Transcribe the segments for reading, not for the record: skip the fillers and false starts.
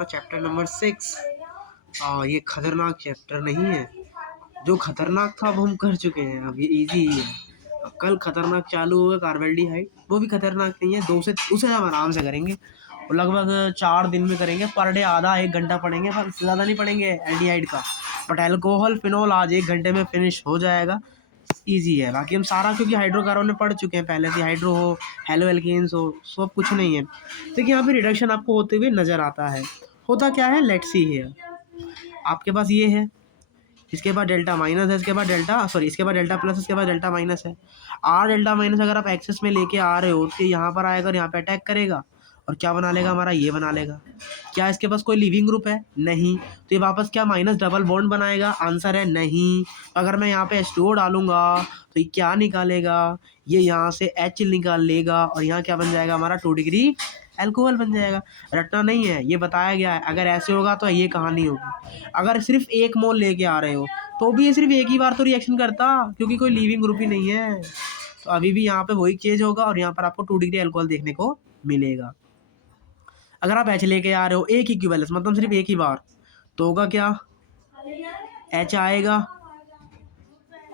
अपना chapter number 6। ये खतरनाक चैप्टर नहीं है, जो खतरनाक था वो हम कर चुके हैं, अब ये इजी ही है। अब कल खतरनाक चालू होगा कार्बेल्डिहाइड, वो भी खतरनाक नहीं है, 2 से उसे हम आराम से करेंगे और लगभग 4 दिन में करेंगे। पर डे आधा 1 घंटा पढ़ेंगे, पर इससे ज़्यादा नहीं पढ़ेंगे एल्डिहाइड का। बट एल्कोहल फिनोल आज 1 घंटे में फिनिश हो जाएगा, ईजी है। बाकी हम सारा क्योंकि हाइड्रोकार्बन में पढ़ चुके हैं पहले से, हाइड्रो हो हेलो एल्केन्स हो, सब कुछ नहीं है। देखिए यहाँ पे रिडक्शन आपको होते हुए नजर आता है। होता क्या है, लेट्स सी हियर। आपके पास ये है, इसके बाद डेल्टा माइनस है, इसके बाद डेल्टा इसके बाद डेल्टा प्लस, इसके बाद डेल्टा माइनस है। आर डेल्टा माइनस अगर आप एक्सेस में लेके आ रहे हो तो यहाँ पर आएगा और यहाँ पे अटैक करेगा और क्या बना लेगा हमारा, ये बना लेगा। क्या इसके पास कोई लिविंग ग्रुप है, नहीं, तो ये वापस क्या माइनस डबल बॉन्ड बनाएगा, आंसर है नहीं। अगर मैं यहाँ पे H2O डालूंगा तो ये क्या निकालेगा, ये यहाँ से H निकाल लेगा और यहाँ क्या बन जाएगा हमारा 2 डिग्री एल्कोहल बन जाएगा। रटना नहीं है, ये बताया गया है। अगर ऐसे होगा तो ये कहानी होगी। अगर सिर्फ 1 मोल लेके आ रहे हो तो भी ये सिर्फ एक ही बार तो रिएक्शन करता, क्योंकि कोई लिविंग ग्रुप ही नहीं है। तो अभी भी यहाँ पे वही चेंज होगा और यहाँ पर आपको 2 डिग्री अल्कोहल देखने को मिलेगा। अगर आप H लेके आ रहे हो एक इक्विवेलेंस, मतलब सिर्फ एक ही बार, तो होगा क्या, H आएगा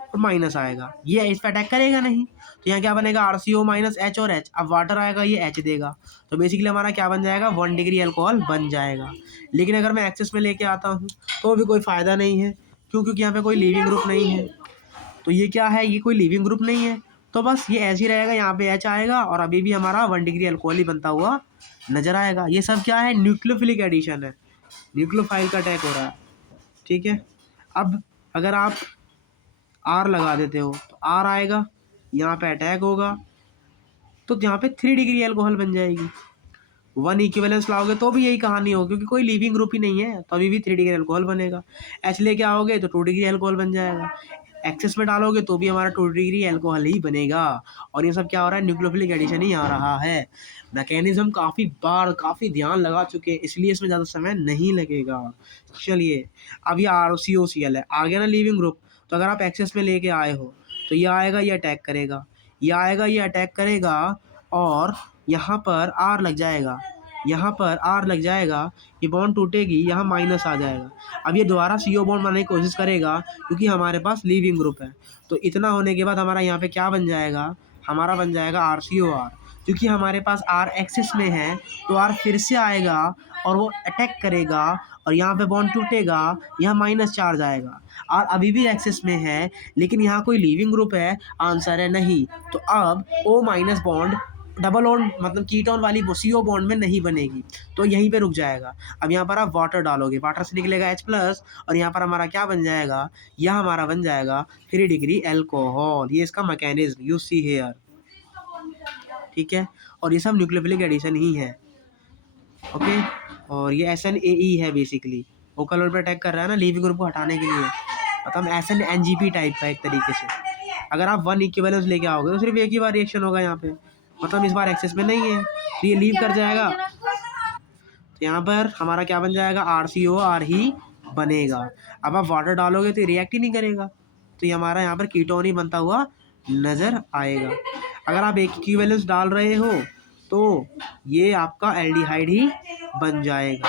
और माइनस आएगा, ये इस पर अटैक करेगा नहीं, तो यहाँ क्या बनेगा RCO माइनस H और H। अब वाटर आएगा, ये H देगा, तो बेसिकली हमारा क्या बन जाएगा, 1 डिग्री अल्कोहल बन जाएगा। लेकिन अगर मैं एक्सेस में लेके आता हूँ तो भी कोई फ़ायदा नहीं है, क्योंकि यहाँ पे कोई लिविंग ग्रुप नहीं है। तो ये क्या है, ये कोई लिविंग ग्रुप नहीं है, तो बस ये ऐसे ही रहेगा, यहाँ पे H आएगा और अभी भी हमारा 1 डिग्री अल्कोहल ही बनता हुआ नजर आएगा। ये सब क्या है, न्यूक्लियोफिलिक एडिशन है, न्यूक्लियोफाइल का अटैक हो रहा है, ठीक है। अब अगर आप R लगा देते हो तो R आएगा, यहाँ पे अटैक होगा, तो यहाँ पे 3 डिग्री अल्कोहल बन जाएगी। 1 इक्विवेलेंस लाओगे तो भी यही कहानी होगी, क्योंकि कोई लिविंग ग्रुप ही नहीं है, तो अभी भी 3 डिग्री अल्कोहल बनेगा। H लेके आओगे तो 2 डिग्री अल्कोहल बन जाएगा। एक्सेस में डालोगे तो भी हमारा 2 डिग्री अल्कोहल ही बनेगा। और ये सब क्या हो रहा है, न्यूक्लियोफिलिक एडिशन ही आ रहा है। मैकेनिज्म काफ़ी बार काफ़ी ध्यान लगा चुके हैं, इसलिए इसमें ज़्यादा समय नहीं लगेगा। चलिए, अब ये RCOCl है, आ गया ना लिविंग ग्रुप। तो अगर आप एक्सेस में लेके आए हो तो ये आएगा, ये अटैक करेगा, ये आएगा, ये अटैक करेगा और यहाँ पर R लग जाएगा, यहाँ पर R लग जाएगा, ये बॉन्ड टूटेगी, यहाँ माइनस आ जाएगा। अब ये दोबारा CO बॉन्ड बनाने की कोशिश करेगा, क्योंकि हमारे पास लिविंग ग्रुप है। तो इतना होने के बाद हमारा यहाँ पे क्या बन जाएगा, हमारा बन जाएगा RCOR। क्योंकि हमारे पास R एक्सिस में है तो R फिर से आएगा और वो अटैक करेगा और यहाँ पे बॉन्ड टूटेगा, यहाँ माइनस चार्ज आएगा। R अभी भी एक्सिस में है, लेकिन यहाँ कोई लिविंग ग्रुप है, आंसर है नहीं। तो अब O minus bond double bond मतलब कीटोन वाली CO बॉन्ड में नहीं बनेगी, तो यहीं पे रुक जाएगा। अब यहाँ पर आप वाटर डालोगे, वाटर से निकलेगा H प्लस और यहाँ पर हमारा क्या बन जाएगा, यह हमारा बन जाएगा 3 डिग्री अल्कोहल। ये इसका मैकेनिज्म यू सी हेयर, ठीक है। और ये सब न्यूक्लियोफिलिक एडिशन ही है, ओके। और ये SNAE है, बेसिकली वो कलर पर अटैक कर रहा है ना लिविंग ग्रुप को हटाने के लिए, मतलब SNNGP टाइप का एक तरीके से। अगर आप 1 इक्विवेलेंस लेके आओगे तो सिर्फ एक ही बार रिएक्शन होगा यहाँ पे, मतलब इस बार एक्सेस में नहीं है, तो ये लीव कर जाएगा। तो यहाँ पर हमारा क्या बन जाएगा, RCOR ही बनेगा। अब आप वाटर डालोगे तो रिएक्ट ही नहीं करेगा, तो ये हमारा यहाँ पर कीटोन ही बनता हुआ नज़र आएगा। अगर आप एक इक्विवेलेंस डाल रहे हो तो ये आपका एल्डिहाइड ही बन जाएगा।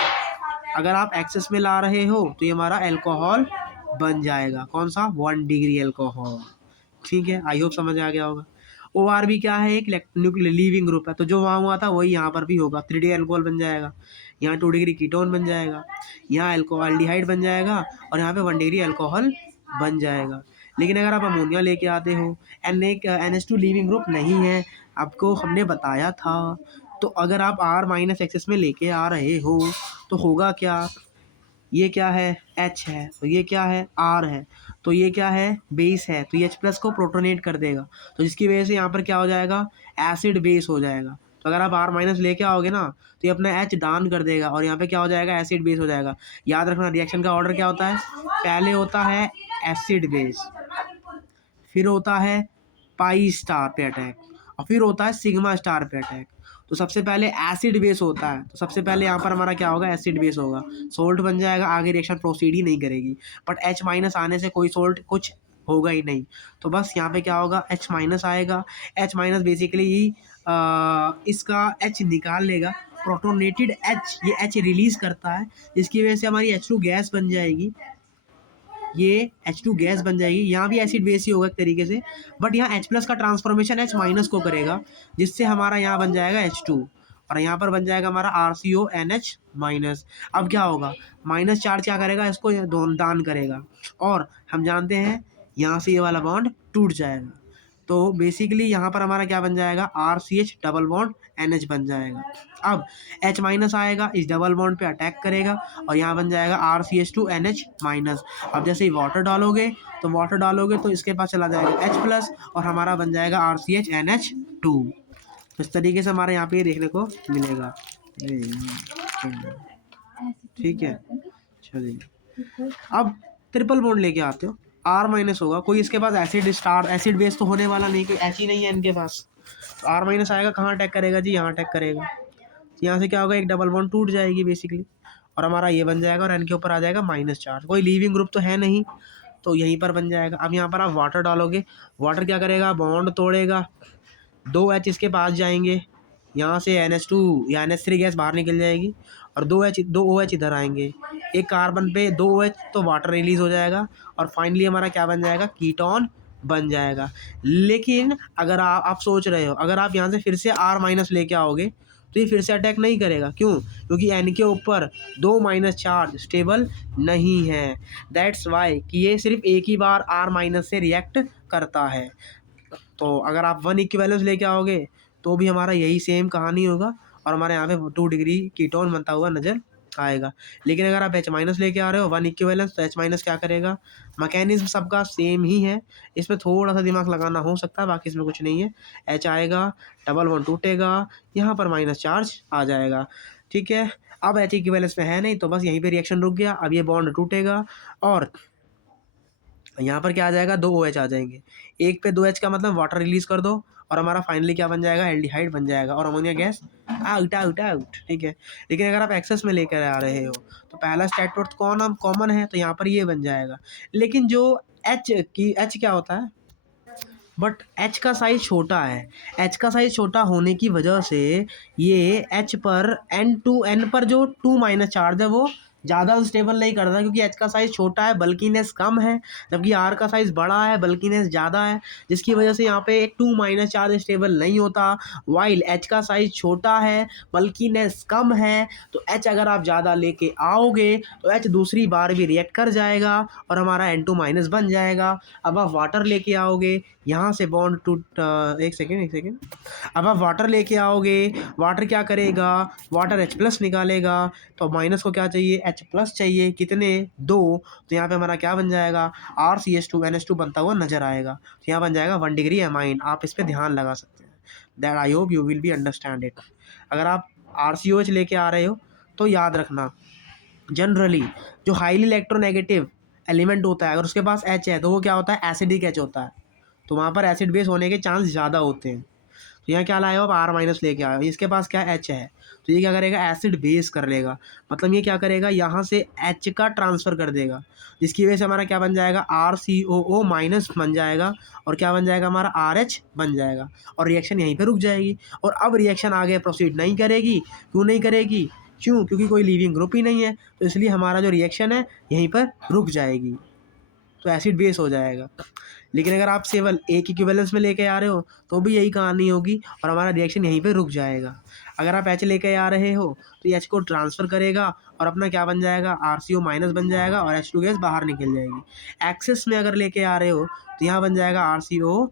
अगर आप एक्सेस में ला रहे हो तो ये हमारा अल्कोहल बन जाएगा, कौन सा, 1 डिग्री अल्कोहल, ठीक है। आई होप समझ आ गया होगा। OR भी क्या है, एक लिविंग ग्रुप है, तो जो वहाँ हुआ था वही यहाँ पर भी होगा, 3 डिग्री अल्कोहल बन जाएगा, यहाँ 2 डिग्री कीटोन बन जाएगा, यहाँ एल्डिहाइड बन जाएगा और यहाँ पे 1 डिग्री अल्कोहल बन जाएगा। लेकिन अगर आप अमोनिया लेके आते हो, NH2 लिविंग ग्रुप नहीं है, आपको हमने बताया था। तो अगर आप R माइनस एक्सेस में लेके आ रहे हो तो होगा क्या, ये क्या है, H है, तो ये क्या है, R है, तो ये क्या है, बेस है, तो ये H प्लस को प्रोटोनेट कर देगा, तो जिसकी वजह से यहाँ पर क्या हो जाएगा, एसिड बेस हो जाएगा। तो अगर आप R माइनस लेके आओगे ना तो ये अपना H दान कर देगा और यहाँ पे क्या हो जाएगा, एसिड बेस हो जाएगा। याद रखना रिएक्शन का ऑर्डर क्या होता है, पहले होता है एसिड बेस, फिर होता है पाई स्टार पे अटैक और फिर होता है सिग्मा स्टार पे अटैक। तो सबसे पहले एसिड बेस होता है, तो सबसे पहले यहाँ पर हमारा क्या होगा, एसिड बेस होगा, सोल्ट बन जाएगा, आगे रिएक्शन प्रोसीड ही नहीं करेगी। बट H माइनस आने से कोई सोल्ट कुछ होगा ही नहीं, तो बस यहाँ पे क्या होगा, H माइनस आएगा। H माइनस बेसिकली इसका H निकाल लेगा प्रोटोनेटेड H, ये H रिलीज करता है, जिसकी वजह से हमारी H2 गैस बन जाएगी, ये H2 गैस बन जाएगी। यहाँ भी एसिड बेस ही होगा एक तरीके से, बट यहाँ H+ का ट्रांसफॉर्मेशन H- को करेगा, जिससे हमारा यहाँ बन जाएगा H2, और यहाँ पर बन जाएगा हमारा RCONH-। अब क्या होगा, माइनस चार्ज क्या करेगा, इसको दान करेगा, और हम जानते हैं यहाँ से ये वाला बॉन्ड टूट जाएगा। तो बेसिकली यहाँ पर हमारा क्या बन जाएगा, RCH डबल बॉन्ड NH बन जाएगा। अब H- आएगा, इस डबल बॉन्ड पे अटैक करेगा, और यहाँ बन जाएगा RCH2NH-। अब जैसे ही वाटर डालोगे तो इसके पास चला जाएगा H+, और हमारा बन जाएगा RCHNH2। तो इस तरीके से हमारे यहाँ पे ये देखने को मिलेगा। ठीक है, चलिए अब ट्रिपल बॉन्ड लेके आते हो, R- होगा, कोई इसके पास एसिड बेस तो होने वाला नहीं, कोई H ही नहीं है इनके पास। तो R- आएगा, कहाँ अटैक करेगा जी, यहाँ अटैक करेगा। यहाँ से क्या होगा, एक डबल बॉन्ड टूट जाएगी बेसिकली, और हमारा ये बन जाएगा, और N के ऊपर आ जाएगा माइनस चार्ज। कोई लीविंग ग्रुप तो है नहीं, तो यहीं पर बन जाएगा। अब यहाँ पर आप वाटर डालोगे, वाटर क्या करेगा, बॉन्ड तोड़ेगा, 2 H इसके पास जाएंगे, यहाँ से NH2 या NH3 गैस बाहर निकल जाएगी, और 2 OH इधर आएंगे, एक कार्बन पे 2 OH, तो वाटर रिलीज हो जाएगा, और फाइनली हमारा क्या बन जाएगा, कीटोन बन जाएगा। लेकिन अगर आप सोच रहे हो, अगर आप यहाँ से फिर से R- लेके आओगे, तो ये फिर से अटैक नहीं करेगा। क्यों? क्योंकि N के ऊपर 2 माइनस चार्ज स्टेबल नहीं है। दैट्स वाई कि ये सिर्फ एक ही बार R- से रिएक्ट करता है। तो अगर आप 1 इक्विवेलेंस लेके आओगे, तो भी हमारा यही सेम कहानी होगा, और हमारे यहाँ पे 2 डिग्री कीटोन बनता हुआ नजर आएगा। लेकिन अगर आप H- लेके आ रहे हो 1 इक्विवेलेंस, तो H- क्या करेगा, मैकेनिज्म सबका सेम ही है, इसमें थोड़ा सा दिमाग लगाना हो सकता है, बाकी इसमें कुछ नहीं है। H आएगा, डबल बॉन्ड टूटेगा, यहाँ पर माइनस चार्ज आ जाएगा। ठीक है, अब H इक्विवेलेंस में है नहीं, तो बस यहीं पे रिएक्शन रुक गया। अब ये बॉन्ड टूटेगा, और यहाँ पर क्या आ जाएगा, 2 OH आ जाएंगे, एक पे 2 H का मतलब वाटर रिलीज कर दो, और हमारा फाइनली क्या बन जाएगा, एल्डिहाइड बन जाएगा, और ammonia gas out out out. ठीक है, लेकिन अगर आप एक्सेस में लेकर आ रहे हो, तो पहला स्टेटमेंट कौन कॉमन है, तो यहाँ पर ये बन जाएगा। लेकिन जो H क्या होता है, बट H का साइज छोटा है, H का साइज छोटा होने की वजह से ये H पर N पर जो 2 माइनस चार्ज है, वो ज़्यादा अनस्टेबल नहीं करता, क्योंकि H का साइज छोटा है, बल्कीनेस कम है, जबकि R का साइज बड़ा है, बल्कीनेस ज़्यादा है, जिसकी वजह से यहाँ पे 2 माइनस चार्ज स्टेबल नहीं होता। वाइल H का साइज छोटा है, बल्कीनेस कम है, तो H अगर आप ज़्यादा लेके आओगे, तो H दूसरी बार भी रिएक्ट कर जाएगा, और हमारा N2- बन जाएगा। अब आप वाटर लेके आओगे, यहाँ से बॉन्ड टूट एक सेकेंड, अब आप वाटर लेके आओगे, वाटर क्या करेगा, वाटर H+ निकालेगा, तो माइनस को क्या चाहिए, H+ चाहिए, कितने, 2, तो यहाँ पे हमारा क्या बन जाएगा, RCH2NH2 बनता हुआ नजर आएगा। तो यहाँ बन जाएगा 1 डिग्री एमाइन। आप इस पर ध्यान लगा सकते हैं, that I hope you will be understand it. अगर आप RCOH लेके आ रहे हो, तो याद रखना, जनरली जो हाईली इलेक्ट्रोनेगेटिव एलिमेंट होता है, अगर उसके पास H है, तो वो क्या होता है, एसिडिक H होता है, तो वहाँ पर एसिड बेस होने के चांस ज़्यादा होते हैं। तो यहाँ क्या लाए हो, आप R- लेके आए हो, इसके पास क्या H है, तो ये क्या करेगा, एसिड बेस कर लेगा, मतलब ये क्या करेगा, यहाँ से H का ट्रांसफ़र कर देगा, जिसकी वजह से हमारा क्या बन जाएगा, RCOO- बन जाएगा, और क्या बन जाएगा, हमारा RH बन जाएगा, और रिएक्शन यहीं पर रुक जाएगी। और अब रिएक्शन आगे प्रोसीड नहीं करेगी। क्यों नहीं करेगी, क्योंकि कोई लिविंग ग्रुप ही नहीं है, तो इसलिए हमारा जो रिएक्शन है यहीं पर रुक जाएगी, तो एसिड बेस हो जाएगा। लेकिन अगर आप केवल एक इक्विवेलेंस में लेके आ रहे हो, तो भी यही कहानी होगी, और हमारा रिएक्शन यहीं पे रुक जाएगा। अगर आप H लेके आ रहे हो, तो H को ट्रांसफ़र करेगा, और अपना क्या बन जाएगा, RCO- बन जाएगा, और H2 गैस बाहर निकल जाएगी। एक्सेस में अगर लेके आ रहे हो, तो यहाँ बन जाएगा RCO-।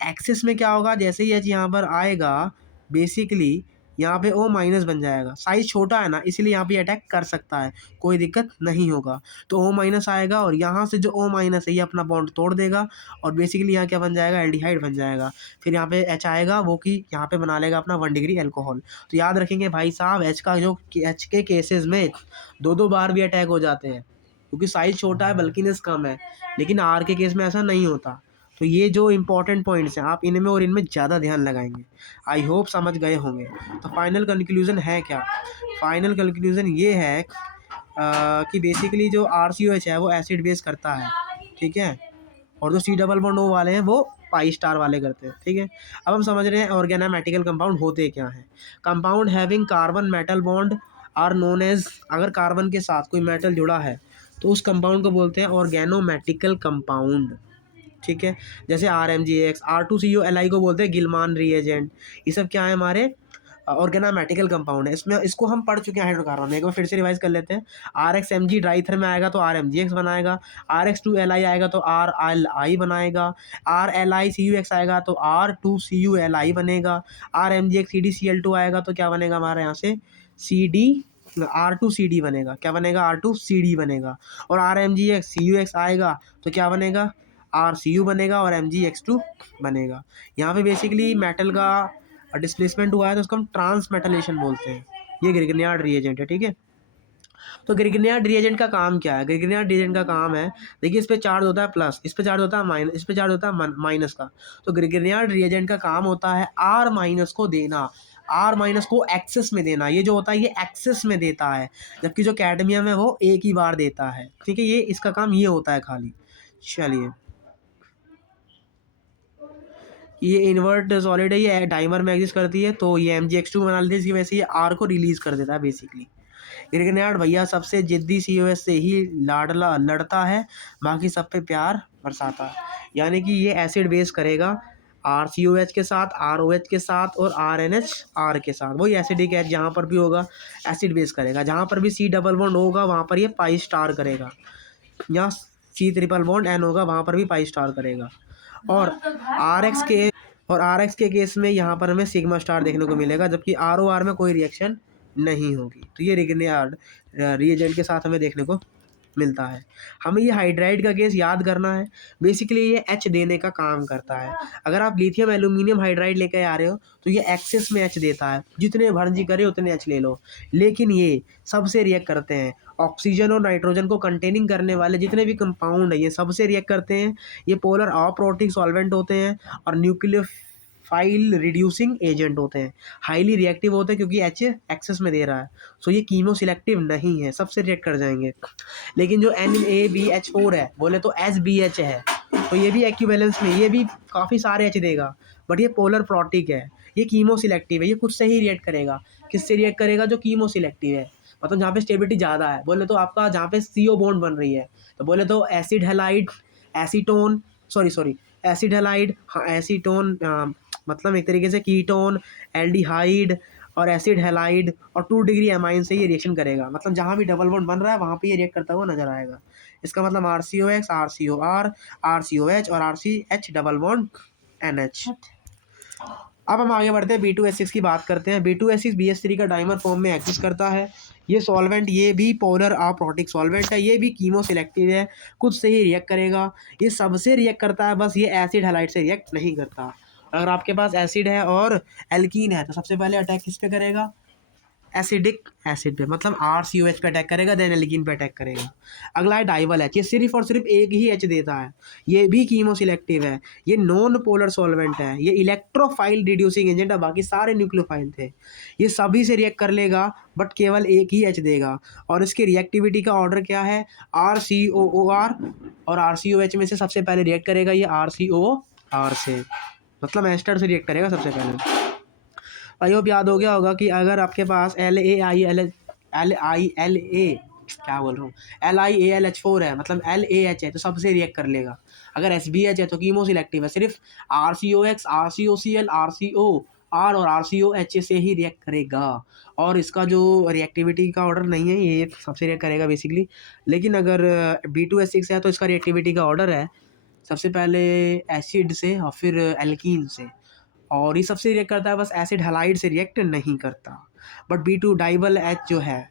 एक्सेस में क्या होगा, जैसे ही H यहाँ पर आएगा, बेसिकली यहाँ पे O- बन जाएगा, साइज छोटा है ना, इसलिए यहाँ पे अटैक कर सकता है, कोई दिक्कत नहीं होगा। तो O- आएगा, और यहाँ से जो O- है, ये अपना बॉन्ड तोड़ देगा, और बेसिकली यहाँ क्या बन जाएगा, एल्डिहाइड बन जाएगा। फिर यहाँ पे H आएगा, वो कि यहाँ पे बना लेगा अपना 1 डिग्री अल्कोहल। तो याद रखेंगे भाई साहब, H के केसेस में 2 बार भी अटैक हो जाते हैं, क्योंकि साइज छोटा है, बल्कीनेस कम है। लेकिन R के केस में ऐसा नहीं होता। तो ये जो इंपॉर्टेंट पॉइंट्स हैं, आप इनमें और इनमें ज़्यादा ध्यान लगाएंगे। आई होप समझ गए होंगे। तो फाइनल कंक्लूज़न है क्या? फाइनल कंक्लूज़न ये है कि बेसिकली जो RCOH है, वो एसिड बेस करता है, ठीक है, और जो C डबल बॉन्ड O वाले हैं, वो पाई स्टार वाले करते हैं, ठीक है। अब हम समझ रहे हैं ऑर्गेनामेटिकल कंपाउंड होते क्या हैं। Compound having carbon metal bond are known as, अगर कार्बन के साथ कोई मेटल जुड़ा है तो उस कंपाउंड को बोलते हैं ऑर्गेनोमेटिकल कंपाउंड, ठीक है। जैसे RMgX, R2CuLi को बोलते हैं गिलमान रिएजेंट। ये सब क्या है हमारे ऑर्गेनामेटिकल कंपाउंड है। इसमें इसको हम पढ़ चुके हैं हाइड्रोकार्बन में, एक बार फिर से रिवाइज कर लेते हैं। RXMg डाइथर में आएगा तो RMgX बनाएगा, RX2Li आएगा तो RLi बनाएगा, RLiCuX आएगा तो R2CuLi बनेगा, RMgX CdCl2 आएगा तो क्या बनेगा हमारे यहाँ से CD R2CD बनेगा, क्या बनेगा R2CD बनेगा। और RMgX CuX आएगा तो क्या बनेगा RCu बनेगा और MgX2 बनेगा। यहाँ पे बेसिकली मेटल का डिस्प्लेसमेंट हुआ है तो उसको हम ट्रांसमेटलेशन बोलते हैं। ये ग्रिग्नियार्ड रिएजेंट है, ठीक है। तो ग्रिग्नियार्ड रिएजेंट का काम क्या है? ग्रिग्नियार्ड रिएजेंट का काम है, देखिए इस पे चार्ज होता है प्लस, इस पे चार्ज होता है माइनस, इस पे चार्ज होता है माइनस का। तो ग्रिग्नियार्ड रिएजेंट का काम होता है R माइनस को देना, R माइनस को एक्सेस में देना। ये जो होता है ये एक्सेस में देता है, जबकि जो कैडमियम है वो एक ही बार देता है, ठीक है। ये इसका काम ये होता है खाली। चलिए, ये इन्वर्ट सॉलिड है, ये डाइमर में एग्जिस्ट करती है तो ये MgX2 बना लेती है, इसकी वजह से ये R को रिलीज कर देता है बेसिकली। ग्रिग्नियार्ड भैया सबसे जिद्दी COS से ही लाडला लड़ता है, बाकी सब पे प्यार बरसाता है। यानी कि ये एसिड बेस करेगा RCOH के साथ, ROH के साथ और RNHR के साथ। वही एसिडिक एच जहाँ पर भी होगा एसिड बेस करेगा, जहाँ पर भी C डबल बॉन्ड होगा वहाँ पर ये पाई स्टार करेगा, यहाँ C ट्रिपल बॉन्ड N होगा वहाँ पर भी पाई स्टार करेगा। और आर एक्स के केस में यहाँ पर हमें सिग्मा स्टार देखने को मिलेगा, जबकि ROR में कोई रिएक्शन नहीं होगी। तो ये ग्रिग्नियार्ड रिएजेंट के साथ हमें देखने को मिलता है। हमें ये हाइड्राइड का केस याद करना है, बेसिकली ये H देने का काम करता है। अगर आप लिथियम एल्यूमिनियम हाइड्राइड लेकर आ रहे हो तो ये एक्सेस में H देता है, जितने भर्जी करे उतने H ले लो। लेकिन ये सबसे रिएक्ट करते हैं, ऑक्सीजन और नाइट्रोजन को कंटेनिंग करने वाले जितने भी कंपाउंड है ये सबसे रिएक्ट करते हैं। ये पोलर अप्रोटिक सॉल्वेंट होते हैं और न्यूक्लियोफाइल रिड्यूसिंग एजेंट होते हैं। हाईली रिएक्टिव होते हैं क्योंकि H एक्सेस में दे रहा है, सो ये कीमो सिलेक्टिव नहीं है, सबसे रिएक्ट कर जाएंगे। लेकिन जो NaBH4 है बोले तो SBH है, तो ये भी एक्विवैलेंस में ये भी काफ़ी सारे H देगा, बट ये पोलर प्रोटिक है, ये कीमो सिलेक्टिव है, ये खुद से ही रिएक्ट करेगा। किससे रिएक्ट करेगा? जो कीमो सिलेक्टिव है, मतलब जहाँ पे स्टेबिलिटी ज़्यादा है। बोले तो आपका जहाँ पे CO बॉन्ड बन रही है तो बोले तो acid halide, acetone, sorry acid halide, हाँ एसीटोन, मतलब एक तरीके से कीटोन, एल्डिहाइड और एसिड हैलाइड और 2 डिग्री एमाइन से ये रिएक्शन करेगा। मतलब जहाँ भी डबल बॉन्ड बन रहा है वहाँ पे ये रिएक्ट करता हुआ नजर आएगा। इसका मतलब RCOX, RCOR, RCOH और RCH डबल बॉन्ड NH। अब हम आगे बढ़ते हैं, B2H6 की बात करते हैं। B2H6 BH3 का डाइमर फॉर्म में एग्जिस्ट करता है। ये सॉल्वेंट, ये भी पोलर अप्रोटिक सॉल्वेंट है, ये भी कीमो सिलेक्टिव है, खुद से ही रिएक्ट करेगा। ये सबसे रिएक्ट करता है, बस ये एसिड हैलाइड से रिएक्ट नहीं करता। अगर आपके पास एसिड है और एल्कीन है तो सबसे पहले अटैक किस पे करेगा? एसिडिक एसिड पे, मतलब RCOH पे अटैक करेगा, देन एल्कीन पे अटैक करेगा। अगला है डाइवल H, ये सिर्फ और सिर्फ एक ही H देता है, ये भी कीमो सिलेक्टिव है, ये नॉन पोलर सॉल्वेंट है, ये इलेक्ट्रोफाइल रिड्यूसिंग एजेंट है, बाकी सारे न्यूक्लियोफाइल थे। ये सभी से रिएक्ट कर लेगा बट केवल एक ही H देगा। और इसकी रिएक्टिविटी का ऑर्डर क्या है? RCOOR, और RCOH में से सबसे पहले रिएक्ट करेगा ये RCOR से, मतलब एस्टर से रिएक्ट करेगा सबसे पहले। आई होप याद हो गया होगा कि अगर आपके पास LiALH4 है, मतलब LAH है तो सबसे रिएक्ट कर लेगा। अगर SBH है तो कीमो सिलेक्टिव है, सिर्फ RCOX, RCOCl, RCOR और RCOH से ही रिएक्ट करेगा। और इसका जो रिएक्टिविटी का ऑर्डर नहीं है, ये सबसे रिएक्ट करेगा बेसिकली। लेकिन अगर B2H6 है तो इसका रिएक्टिविटी का ऑर्डर है सबसे पहले एसिड से और फिर एल्कीन से, और ये सबसे रिएक्ट करता है, बस एसिड हैलाइड से रिएक्ट नहीं करता। बट B2 डाइवल H जो है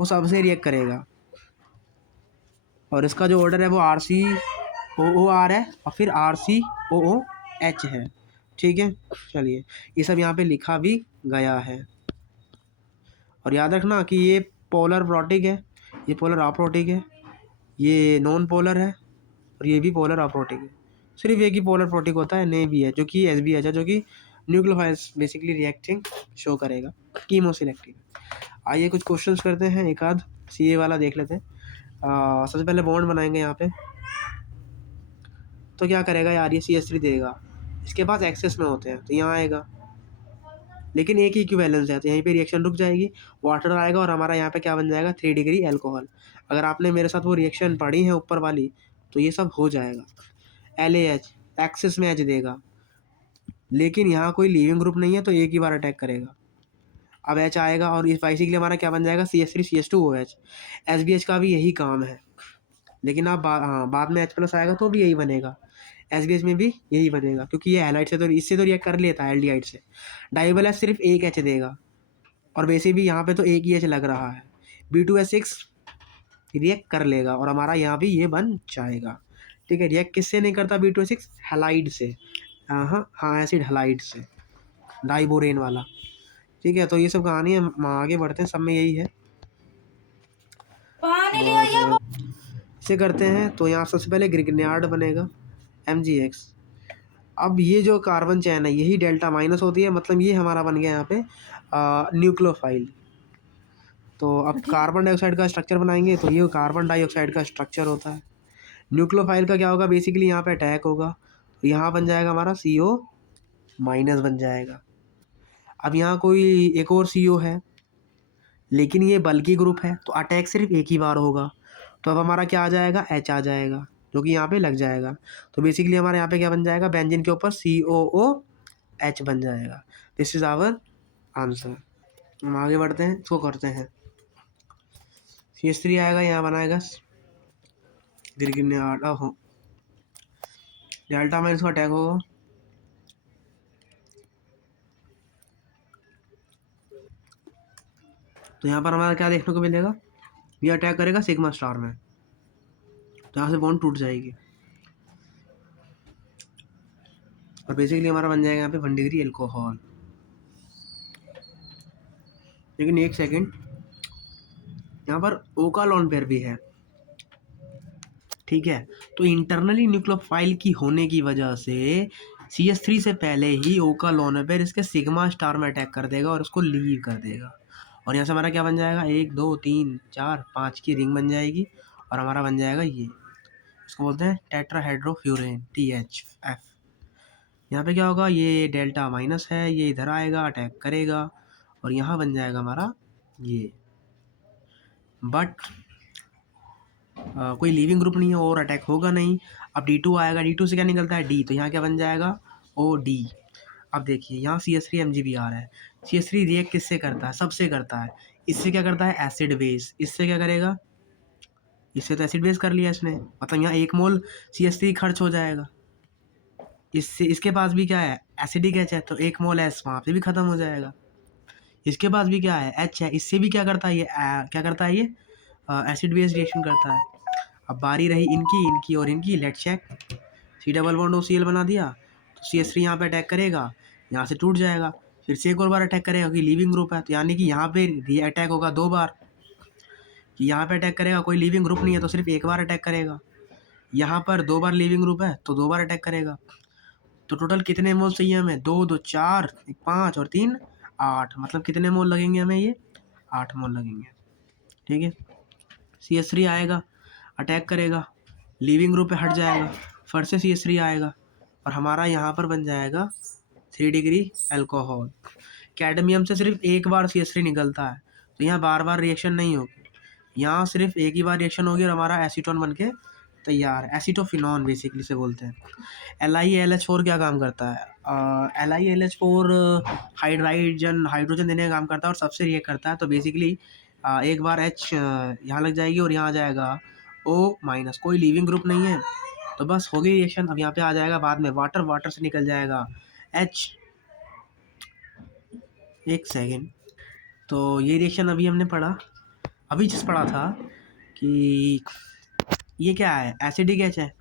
वो सबसे रिएक्ट करेगा, और इसका जो ऑर्डर है वो RCOOR है और फिर RCOOH है, ठीक है। चलिए, ये सब यहाँ पे लिखा भी गया है। और याद रखना कि ये पोलर प्रोटिक है, ये पोलर अप्रोटिक है, ये नॉन पोलर है और ये भी पोलर अप्रोटिक है। सिर्फ एक ही पोलर प्रोटिक होता है, ने भी है, जो कि SBH है, जो कि न्यूक्लियोफाइल्स बेसिकली रिएक्टिंग शो करेगा, कीमो सिलेक्टिव। आइए कुछ क्वेश्चंस करते हैं, एक आध CA वाला देख लेते हैं। सबसे पहले बॉन्ड बनाएंगे यहाँ पे, तो क्या करेगा यार, ये CH3 देगा, इसके पास एक्सेस में होते हैं तो यहाँ आएगा, लेकिन एक ही इक्विवेलेंस है तो यहीं पे रिएक्शन रुक जाएगी, वाटर आएगा और हमारा यहाँ पे क्या बन जाएगा 3 डिग्री एल्कोहल। अगर आपने मेरे साथ वो रिएक्शन पढ़ी है ऊपर वाली तो ये सब हो जाएगा। LaH एक्सेस में H देगा, लेकिन यहाँ कोई लीविंग ग्रुप नहीं है तो एक ही बार अटैक करेगा। अब H आएगा और इस बेसिकली हमारा क्या बन जाएगा CH3CH2OH। SBH का भी यही काम है, लेकिन आप बाद में H+ आएगा तो भी यही बनेगा, SBH में भी यही बनेगा क्योंकि ये हैलाइड से तो इससे तो रिएक्ट कर लेता है एल्डिहाइड से। डाइबल H सिर्फ एक H देगा और वैसे भी यहाँ पे तो एक ही H लग रहा है। B2S6 रिएक्ट कर लेगा और हमारा यहाँ भी ये बन जाएगा। ठीक है, रिएक्ट किससे नहीं करता B2S6? हैलाइड से, हाँ एसिड हैलाइड से, डाइबोरेन वाला। ठीक है, तो ये सब कहानी है, आगे बढ़ते हैं, सब में यही है। इसे करते हैं तो यहाँ सबसे पहले ग्रिग्नार्ड बनेगा MgX। अब ये जो कार्बन चैन है यही डेल्टा माइनस होती है, मतलब ये हमारा बन गया यहाँ पे न्यूक्लियोफाइल। तो अब कार्बन डाइऑक्साइड का स्ट्रक्चर बनाएंगे तो ये कार्बन डाइऑक्साइड का स्ट्रक्चर होता है। न्यूक्लियोफाइल का क्या होगा, बेसिकली यहाँ पे अटैक होगा, यहाँ बन जाएगा हमारा CO- बन जाएगा। अब यहाँ कोई एक और CO है लेकिन ये बल्कि ग्रुप है तो अटैक सिर्फ एक ही बार होगा, तो अब हमारा क्या आ जाएगा H आ जाएगा जो कि यहाँ पे लग जाएगा। तो बेसिकली हमारे यहाँ पे क्या बन जाएगा, बेंजीन के ऊपर COOH बन जाएगा। This is our answer. हम आगे बढ़ते हैं, इसको करते हैं। CH3 आएगा, यहाँ बनाएगा ग्रिग्नार्ड, हो डेल्टा में इसका अटैक होगा, तो यहाँ पर हमारा क्या देखने को मिलेगा, ये अटैक करेगा सिग्मा स्टार में, तो यहाँ से बॉन्ड टूट जाएगी और बेसिकली हमारा बन जाएगा यहाँ पे 1 डिग्री एल्कोहल। लेकिन एक सेकेंड, यहाँ पर O का लॉन पेयर भी है। ठीक है, तो इंटरनली न्यूक्लियोफाइल की होने की वजह से CH3 से पहले ही O का लॉन पेयर इसके सिग्मा स्टार में अटैक कर देगा और उसको लीव कर देगा, और यहाँ से हमारा क्या बन जाएगा 1 2 3 4 5 की रिंग बन जाएगी और हमारा बन जाएगा ये, इसको बोलते हैं टेट्राहेड्रोफ्यूरेन THF। यहाँ पे क्या होगा, ये डेल्टा माइनस है, ये इधर आएगा अटैक करेगा और यहाँ बन जाएगा हमारा ये, बट कोई लिविंग ग्रुप नहीं है और अटैक होगा नहीं। अब D2 आएगा, D2 से क्या निकलता है D, तो यहाँ क्या बन जाएगा OD। अब देखिए यहाँ CH3 Mgb आ रहा है, CH3 रिएक्ट किससे करता है, सबसे करता है। इससे क्या करता है एसिड बेस, इससे क्या करेगा, इससे तो एसिड बेस कर लिया इसने, मतलब यहाँ 1 मोल CH3 खर्च हो जाएगा। इससे इसके पास भी क्या है एसिडिक H है तो 1 मोल S वहाँ पे भी खत्म हो जाएगा। इसके पास भी क्या है H है, इससे भी क्या करता है ये क्या करता है ये एसिड बेस रिएक्शन करता है। अब बारी रही इनकी और इनकी, let check. C double bond OCl बना दिया तो CH3 यहाँ पे अटैक करेगा, यहाँ से टूट जाएगा, फिर से एक और बार अटैक करेगा क्योंकि लिविंग ग्रुप है, तो यानी कि यहाँ पे अटैक होगा 2 बार, कि यहाँ पे अटैक करेगा, कोई लिविंग ग्रुप नहीं है तो सिर्फ 1 बार अटैक करेगा, यहाँ पर 2 बार लिविंग ग्रुप है तो 2 बार अटैक करेगा। तो टोटल कितने मोल चाहिए हमें, 2 2 4 5 और 3 8, मतलब कितने मोल लगेंगे हमें, ये 8 मोल लगेंगे। ठीक है, CH3 आएगा अटैक करेगा, लिविंग ग्रुप पे हट जाएगा, फिर से CH3 आएगा और हमारा यहाँ पर बन जाएगा 3 डिग्री एल्कोहल। कैडमियम से सिर्फ एक बार CH3 निकलता है तो यहाँ बार बार रिएक्शन नहीं होगी, यहाँ सिर्फ एक ही बार रिएक्शन होगी और हमारा एसीटोन बन के तैयार है, एसीटोफिनॉन बेसिकली से बोलते हैं। LiAlH4 क्या काम करता है, LiAlH4 हाइड्रोजन देने का काम करता है और सबसे रिएक्ट करता है, तो बेसिकली एक बार H यहाँ लग जाएगी और यहाँ आ जाएगा O-, कोई लिविंग ग्रुप नहीं है तो बस हो गई रिएक्शन। अब यहाँ पे आ जाएगा बाद में वाटर से निकल जाएगा H। एक सेकेंड, तो ये रिएक्शन अभी हमने पढ़ा, अभी जिस पढ़ा था कि ये क्या है एसिडिक H है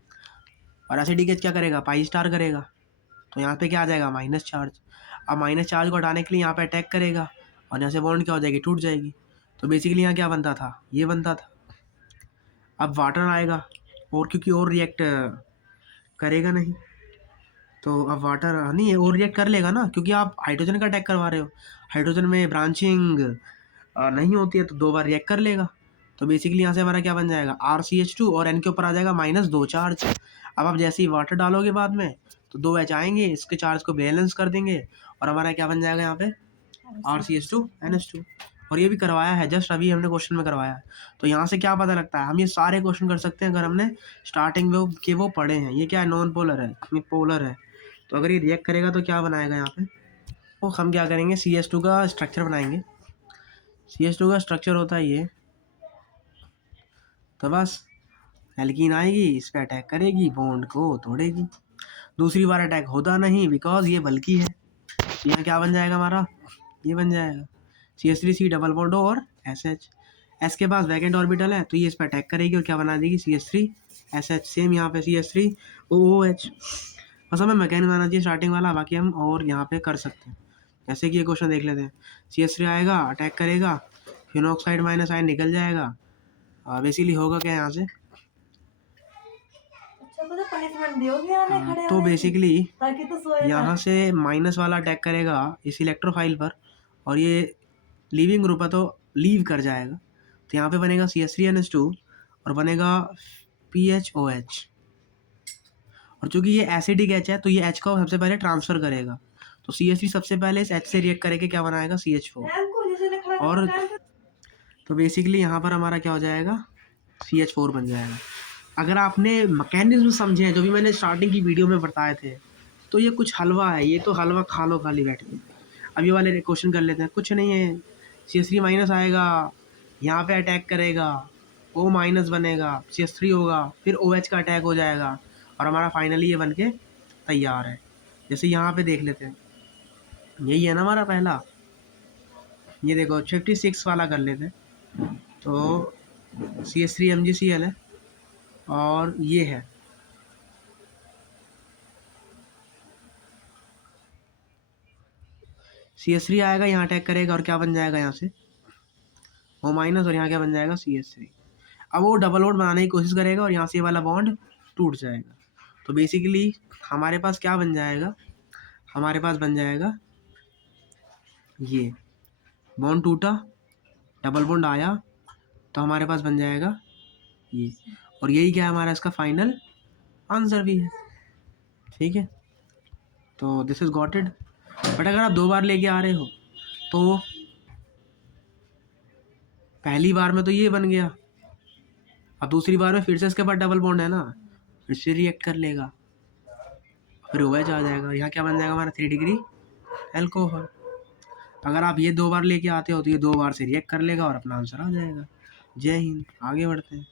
और एसिडिक H क्या करेगा पाई स्टार करेगा, तो यहाँ पे क्या आ जाएगा माइनस चार्ज। अब माइनस चार्ज को हटाने के लिए यहाँ पे अटैक करेगा और यहाँ से बॉन्ड क्या हो जाएगी टूट जाएगी, तो बेसिकली यहाँ क्या बनता था ये बनता था। अब वाटर आएगा और क्योंकि और रिएक्ट करेगा नहीं, तो अब वाटर नहीं है और रिएक्ट कर लेगा ना, क्योंकि आप हाइड्रोजन का अटैक करवा रहे हो, हाइड्रोजन में ब्रांचिंग नहीं होती है तो 2 बार रिएक्ट कर लेगा, तो बेसिकली यहाँ से हमारा क्या बन जाएगा RCH2 और N के ऊपर आ जाएगा -2 चार्ज। अब आप जैसे ही वाटर डालोगे बाद में तो 2 H आएंगे, इसके चार्ज को बैलेंस कर देंगे और हमारा क्या बन जाएगा यहाँ पे RCH2NH2। और ये भी करवाया है, जस्ट अभी हमने क्वेश्चन में करवाया है। तो यहाँ से क्या पता लगता है, हम ये सारे क्वेश्चन कर सकते हैं अगर हमने स्टार्टिंग में के वो पढ़े हैं। ये क्या है, नॉन पोलर है, ये पोलर है। तो अगर ये रिएक्ट करेगा तो क्या बनाएगा यहाँ पे, तो हम क्या करेंगे CH2 का स्ट्रक्चर बनाएंगे। CH2 का स्ट्रक्चर होता है ये, तो बस एल्कीन आएगी, इस पर अटैक करेगी, बॉन्ड को तोड़ेगी। दूसरी बार अटैक होता नहीं बिकॉज ये बल्कि है। यहाँ क्या बन जाएगा हमारा, ये बन जाएगा CH3C डबल बॉन्ड और SH। S के पास वैकेंट ऑर्बिटल है तो ये इस पर अटैक करेगी और क्या बना देगी CH3SH। सेम यहाँ पे CH3OOH। बस हमें मैकेनिज्म आना चाहिए स्टार्टिंग वाला, बाकी हम और यहाँ पे कर सकते हैं। जैसे कि ये क्वेश्चन देख लेते हैं, CH3 आएगा, अटैक करेगा, फिनॉक्साइड माइनस आयन निकल जाएगा। बेसिकली होगा क्या यहाँ से, तो बेसिकली यहाँ से माइनस वाला अटैक करेगा इस इलेक्ट्रोफाइल पर और ये लीविंग ग्रुप है तो लीव कर जाएगा। तो यहाँ पे बनेगा CH3NH2 और बनेगा PHOH। और चूंकि ये एसिडिक H है तो ये H को सबसे पहले ट्रांसफर करेगा। तो CH3 सबसे पहले इस H से रिएक्ट करके क्या बनाएगा CH4। और तो बेसिकली यहाँ पर हमारा क्या हो जाएगा CH4 बन जाएगा। अगर आपने मैकेनिज्म समझे हैं जो भी मैंने स्टार्टिंग की वीडियो में बताए थे, तो ये कुछ हलवा है, ये तो हलवा खा लो खाली बैठ के। अब ये वाले क्वेश्चन कर लेते हैं, कुछ नहीं है। CH3 माइनस आएगा, यहाँ पे अटैक करेगा, O माइनस बनेगा, CH3 होगा, फिर OH का अटैक हो जाएगा और हमारा फाइनली ये बन के तैयार है। जैसे यहाँ पे देख लेते हैं, यही है ना हमारा पहला, ये देखो 56 वाला कर लेते हैं। तो CH3 MgCl है और ये है CH3 आएगा, यहाँ अटैक करेगा और क्या बन जाएगा यहाँ से O माइनस और यहाँ क्या बन जाएगा CH3। अब वो डबल बॉन्ड बनाने की कोशिश करेगा और यहाँ से ये वाला बॉन्ड टूट जाएगा। तो बेसिकली हमारे पास क्या बन जाएगा, हमारे पास बन जाएगा ये बॉन्ड टूटा, डबल बॉन्ड आया, तो हमारे पास बन जाएगा ये। और यही क्या है हमारा इसका फाइनल आंसर भी है। ठीक है, तो this is got it. But अगर आप 2 बार लेके आ रहे हो तो पहली बार में तो ये बन गया, अब दूसरी बार में फिर से इसके बाद डबल बॉन्ड है ना, फिर से रिएक्ट कर लेगा, फिर OH आ जाएगा। यहाँ क्या बन जाएगा हमारा 3 डिग्री एल्कोहल। अगर आप ये 2 बार लेके आते हो तो ये 2 बार से रिएक्ट कर लेगा और अपना आंसर आ जाएगा। जय हिंद, आगे बढ़ते हैं।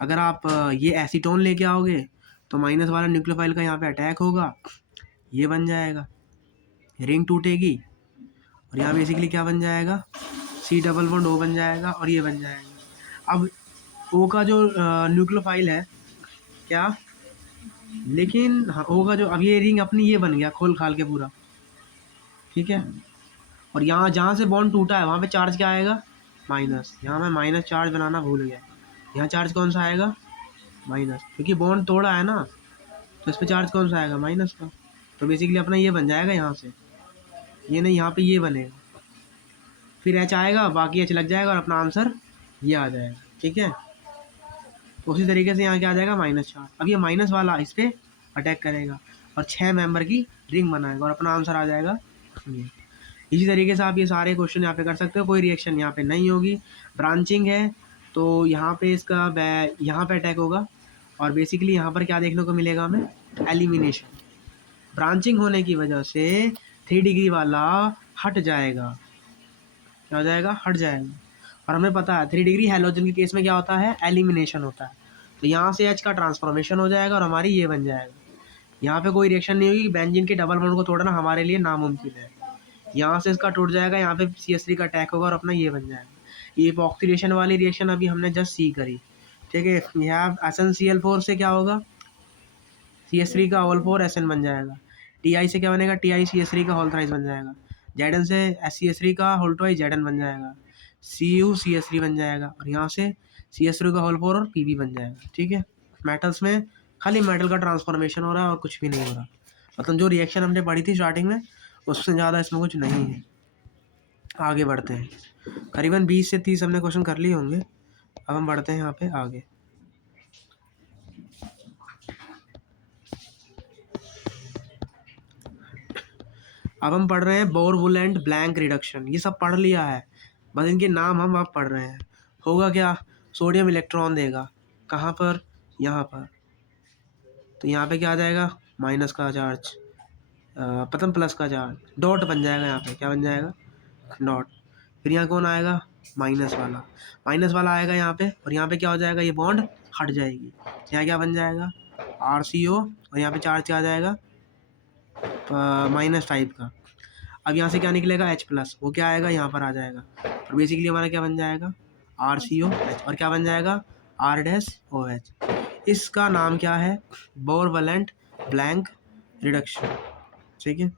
अगर आप ये एसीटोन लेके आओगे तो माइनस वाला न्यूक्लियोफाइल का यहाँ पे अटैक होगा, ये बन जाएगा, रिंग टूटेगी और यहाँ बेसिकली क्या बन जाएगा C डबल बॉन्ड O बन जाएगा और ये बन जाएगा। अब O का जो न्यूक्लियोफाइल है क्या, लेकिन हाँ O का जो, अब ये रिंग अपनी ये बन गया खोल खाल के पूरा, ठीक है। और यहाँ जहाँ से बॉन्ड टूटा है वहाँ पे चार्ज क्या आएगा माइनस। यहाँ मैं माइनस चार्ज बनाना भूल गया, यहाँ चार्ज कौन सा आएगा माइनस, क्योंकि बॉन्ड तोड़ा है ना, तो इस पर चार्ज कौन सा आएगा माइनस का। तो बेसिकली अपना ये बन जाएगा यहाँ से, ये नहीं यहाँ पे ये बनेगा, फिर H आएगा, बाकी H लग जाएगा और अपना आंसर ये आ जाएगा। ठीक है, तो उसी तरीके से यहाँ क्या आ जाएगा माइनस चार्ज। अब ये माइनस वाला इस पर अटैक करेगा और 6 मेंबर की रिंग बनाएगा और अपना आंसर आ जाएगा ये। इसी तरीके से आप ये सारे क्वेश्चन यहाँ पे कर सकते हो, कोई रिएक्शन यहाँ पे नहीं होगी। ब्रांचिंग है तो यहाँ पे इसका यहाँ पे अटैक होगा और बेसिकली यहाँ पर क्या देखने को मिलेगा हमें, एलिमिनेशन। ब्रांचिंग होने की वजह से 3 डिग्री वाला हट जाएगा, क्या हो जाएगा हट जाएगा। और हमें पता है 3 डिग्री हैलोजन के केस में क्या होता है, एलिमिनेशन होता है। तो यहाँ से H का ट्रांसफॉर्मेशन हो जाएगा और हमारी ये बन जाएगा। यहाँ पे कोई रिएक्शन नहीं होगी, बेंजीन के डबल बॉन्ड को तोड़ना हमारे लिए नामुमकिन है। यहाँ से इसका टूट जाएगा, यहाँ पे CH3 का अटैक होगा और अपना ये बन जाएगा। ये ऑक्सीडेशन वाली रिएक्शन अभी हमने जस्ट सी करी। ठीक है, यहाँ SnCl4 से क्या होगा, CH3 का होल 4 SN बन जाएगा। Ti से क्या बनेगा, Ti CH3 का होल थ्राइस बन जाएगा। Zn से CH3 का होल ट्वाइस Zn बन जाएगा। Cu CH3 बन जाएगा और यहाँ से CH3 का होल 4 और Pb बन जाएगा। ठीक है, मेटल्स में खाली मेटल का ट्रांसफॉर्मेशन हो रहा है और कुछ भी नहीं हो रहा। मतलब जो रिएक्शन हमने पढ़ी थी स्टार्टिंग में उससे ज़्यादा इसमें कुछ नहीं है। आगे बढ़ते हैं, करीबन 20 से 30 हमने क्वेश्चन कर लिए होंगे। अब हम बढ़ते हैं यहाँ पे आगे। अब हम पढ़ रहे हैं बोरबुलेंट ब्लैंक रिडक्शन, ये सब पढ़ लिया है, बस इनके नाम हम अब पढ़ रहे हैं। होगा क्या, सोडियम इलेक्ट्रॉन देगा, कहाँ पर, यहाँ पर, तो यहाँ पे क्या आ जाएगा, माइनस का चार्ज, प्रथम प्लस का चार्ज, डॉट बन जाएगा, यहाँ पे क्या बन जाएगा, डॉट। फिर यहाँ कौन आएगा, माइनस वाला आएगा यहाँ पे, और यहाँ पे क्या हो जाएगा, ये बॉन्ड हट जाएगी, यहाँ क्या बन जाएगा, RCO, और यहाँ पे चार्ज क्या आ जाएगा, माइनस टाइप का। अब यहाँ से क्या निकलेगा, H+, वो क्या आएगा, यहाँ पर आ जाएगा, और बेसिकली हमारा क्या बन जाएगा, RCOH, और क्या बन जाएगा, R-OH। इसका नाम क्या है, बोरबुलेंट ब्लैंक रिडक्शन। ठीक है,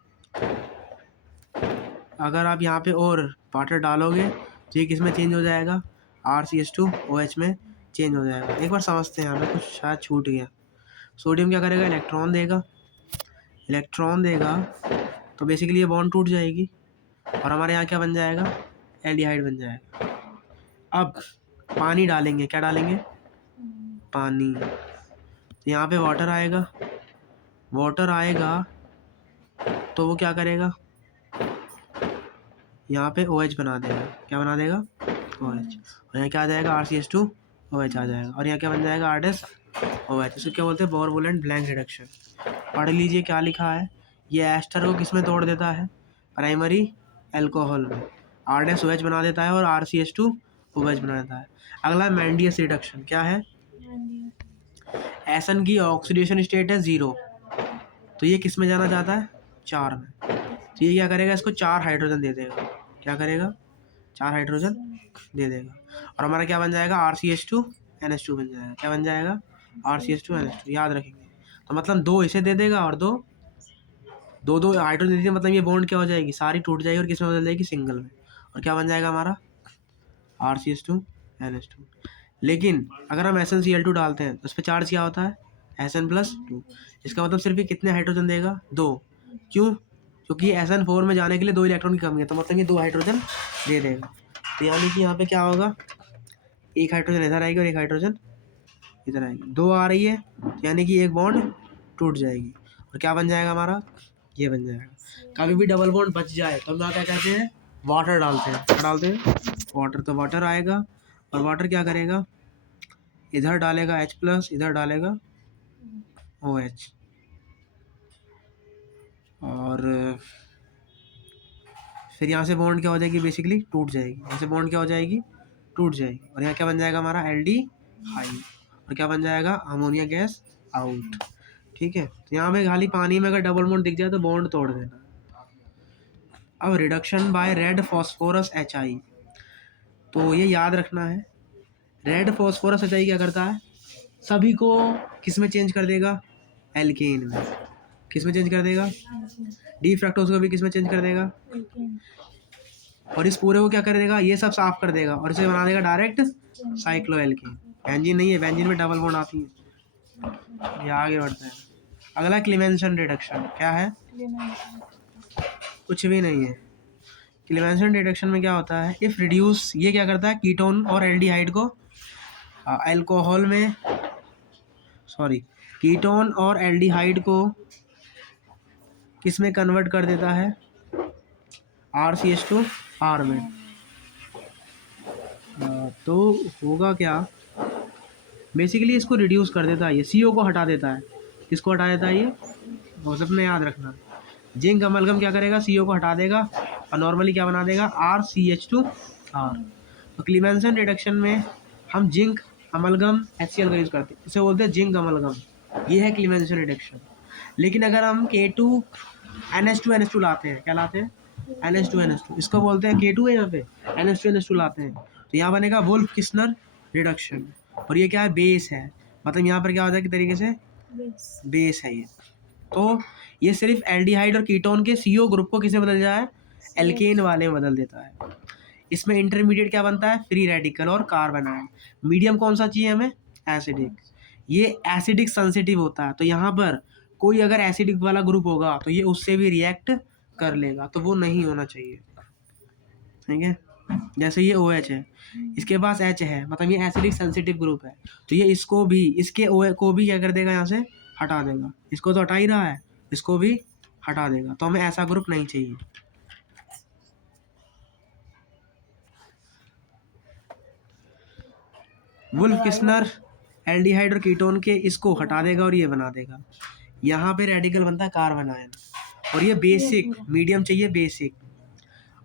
अगर आप यहाँ पे और वाटर डालोगे तो ये किस में चेंज हो जाएगा, RCH2OH में चेंज हो जाएगा। एक बार समझते हैं, हमें कुछ शायद छूट गया। सोडियम क्या करेगा, इलेक्ट्रॉन देगा, तो बेसिकली ये बॉन्ड टूट जाएगी, और हमारे यहाँ क्या बन जाएगा, एल्डिहाइड बन जाएगा। अब पानी डालेंगे, क्या डालेंगे, पानी, तो यहाँ पे वाटर आएगा, तो वो क्या करेगा, यहाँ पे OH बना देगा, क्या बना देगा, OH, और यहाँ क्या आ जाएगा, RCH2OH आ जाएगा, और यहाँ क्या बन जाएगा, R-OH। इसको क्या बोलते हैं, बोरबुलेंट ब्लैंक रिडक्शन। पढ़ लीजिए क्या लिखा है, ये एस्टर को किस में तोड़ देता है, प्राइमरी एल्कोहल में, R-OH बना देता है, और RCH2OH बना देता है। अगला मैंडियस रिडक्शन, क्या है, एसन की ऑक्सीडेशन स्टेट है 0, तो ये किस में जाना चाहता है, 4 में, तो ये क्या करेगा, इसको 4 हाइड्रोजन दे देगा, क्या करेगा, 4 हाइड्रोजन दे देगा, और हमारा क्या बन जाएगा, RCH2NH2 बन जाएगा, क्या बन जाएगा, RCH2NH2, याद रखेंगे। तो मतलब 2 इसे दे देगा, और दो हाइड्रोजन दे देगा, मतलब ये बॉन्ड क्या हो जाएगी, सारी टूट जाएगी, और किस में बदल जाएगी, सिंगल में, और क्या बन जाएगा हमारा, RCH2NH2। लेकिन अगर हम SnCl2 डालते हैं तो उस पर चार्ज क्या होता है, Sn+2, इसका मतलब सिर्फ ये कितने हाइड्रोजन देगा, 2, क्यों, क्योंकि SN4 में जाने के लिए 2 इलेक्ट्रॉन की कमी है, तो मतलब ये 2 हाइड्रोजन दे देगा, तो यानी कि यहाँ पे क्या होगा, 1 हाइड्रोजन इधर आएगी और 1 हाइड्रोजन इधर आएगी, 2 आ रही है, यानी कि एक बॉन्ड टूट जाएगी, और क्या बन जाएगा हमारा, ये बन जाएगा। कभी भी डबल बॉन्ड बच जाए तो हम क्या कहते हैं, वाटर डालते हैं, क्या डालते हैं, वाटर, तो वाटर आएगा, और वाटर क्या करेगा, इधर डालेगा H+, इधर डालेगा OH, और फिर यहाँ से बॉन्ड क्या हो जाएगी, बेसिकली टूट जाएगी, यहाँ से बॉन्ड क्या हो जाएगी, टूट जाएगी, और यहाँ क्या बन जाएगा हमारा, एल्डिहाइड, और क्या बन जाएगा, अमोनिया गैस आउट। ठीक है, तो यहाँ पे खाली पानी में अगर डबल बॉन्ड दिख जाए तो बॉन्ड तोड़ देना। अब reduction by red phosphorus HI, तो ये याद रखना है, रेड फॉस्फोरस HI क्या करता है, सभी को किस में चेंज कर देगा, एल्केन में, किस में चेंज कर देगा, डी फ्रक्टोज को भी किस में चेंज कर देगा, और इस पूरे को क्या कर देगा, ये सब साफ कर देगा, और इसे बना देगा डायरेक्ट साइक्लोएल्केन। बेंजीन नहीं है, बेंजीन में डबल बॉन्ड आती है। ये आगे बढ़ता है, अगला क्लीमेंसन रिडक्शन, क्या है, कुछ भी नहीं है। क्लीमेंसन रिडक्शन में क्या होता है, इफ रिड्यूस, ये क्या करता है, कीटोन और एल्डिहाइड को अल्कोहल में, कीटोन और एल्डिहाइड को किस में कन्वर्ट कर देता है, RCH2R में। तो होगा क्या, बेसिकली इसको रिड्यूस कर देता है, ये CO को हटा देता है, किसको हटा देता है, ये बहुत अपने याद रखना, जिंक अमलगम क्या करेगा, CO को हटा देगा, और नॉर्मली क्या बना देगा, RCH2R। तो क्लीमेंसन रिडक्शन में हम जिंक अमलगम HCl का यूज़ करते हैं, इसे बोलते हैं जिंक अमलगम, ये है क्लीमेंसन रिडक्शन। लेकिन अगर हम K2NH2NH2 लाते हैं, क्या लाते हैं, NH2NH2, इसको बोलते हैं K2 है, यहाँ पे NH2NH2 लाते हैं, तो यहाँ बनेगा वुल्फ किस्नर रिडक्शन, और ये क्या है, बेस है, मतलब यहाँ पर क्या होता है कि तरीके से बेस है ये। तो ये सिर्फ एल्डिहाइड और कीटोन के CO ग्रुप को किसे बदल जाए, एल्केन वाले में बदल देता है। इसमें इंटरमीडिएट क्या बनता है, फ्री रेडिकल और कार्बन आयन। मीडियम कौन सा चाहिए हमें, एसिडिक, ये एसिडिक सेंसिटिव होता है, तो यहाँ पर कोई अगर एसिडिक वाला ग्रुप होगा तो ये उससे भी रिएक्ट कर लेगा, तो वो नहीं होना चाहिए। ठीक है, जैसे ये OH है, इसके पास H है, मतलब ये एसिडिक सेंसिटिव ग्रुप है, तो ये इसको भी, इसके OH को भी क्या कर देगा, यहाँ से हटा देगा, इसको तो हटा ही रहा है, इसको भी हटा देगा। तो हमें ऐसा ग्रुप नहीं चाहिए। वुल्फ किस्नर एल्डिहाइड और कीटोन के इसको हटा देगा और ये बना देगा। यहाँ पे रेडिकल बनता है कार्बन आयन, और ये बेसिक मीडियम चाहिए बेसिक।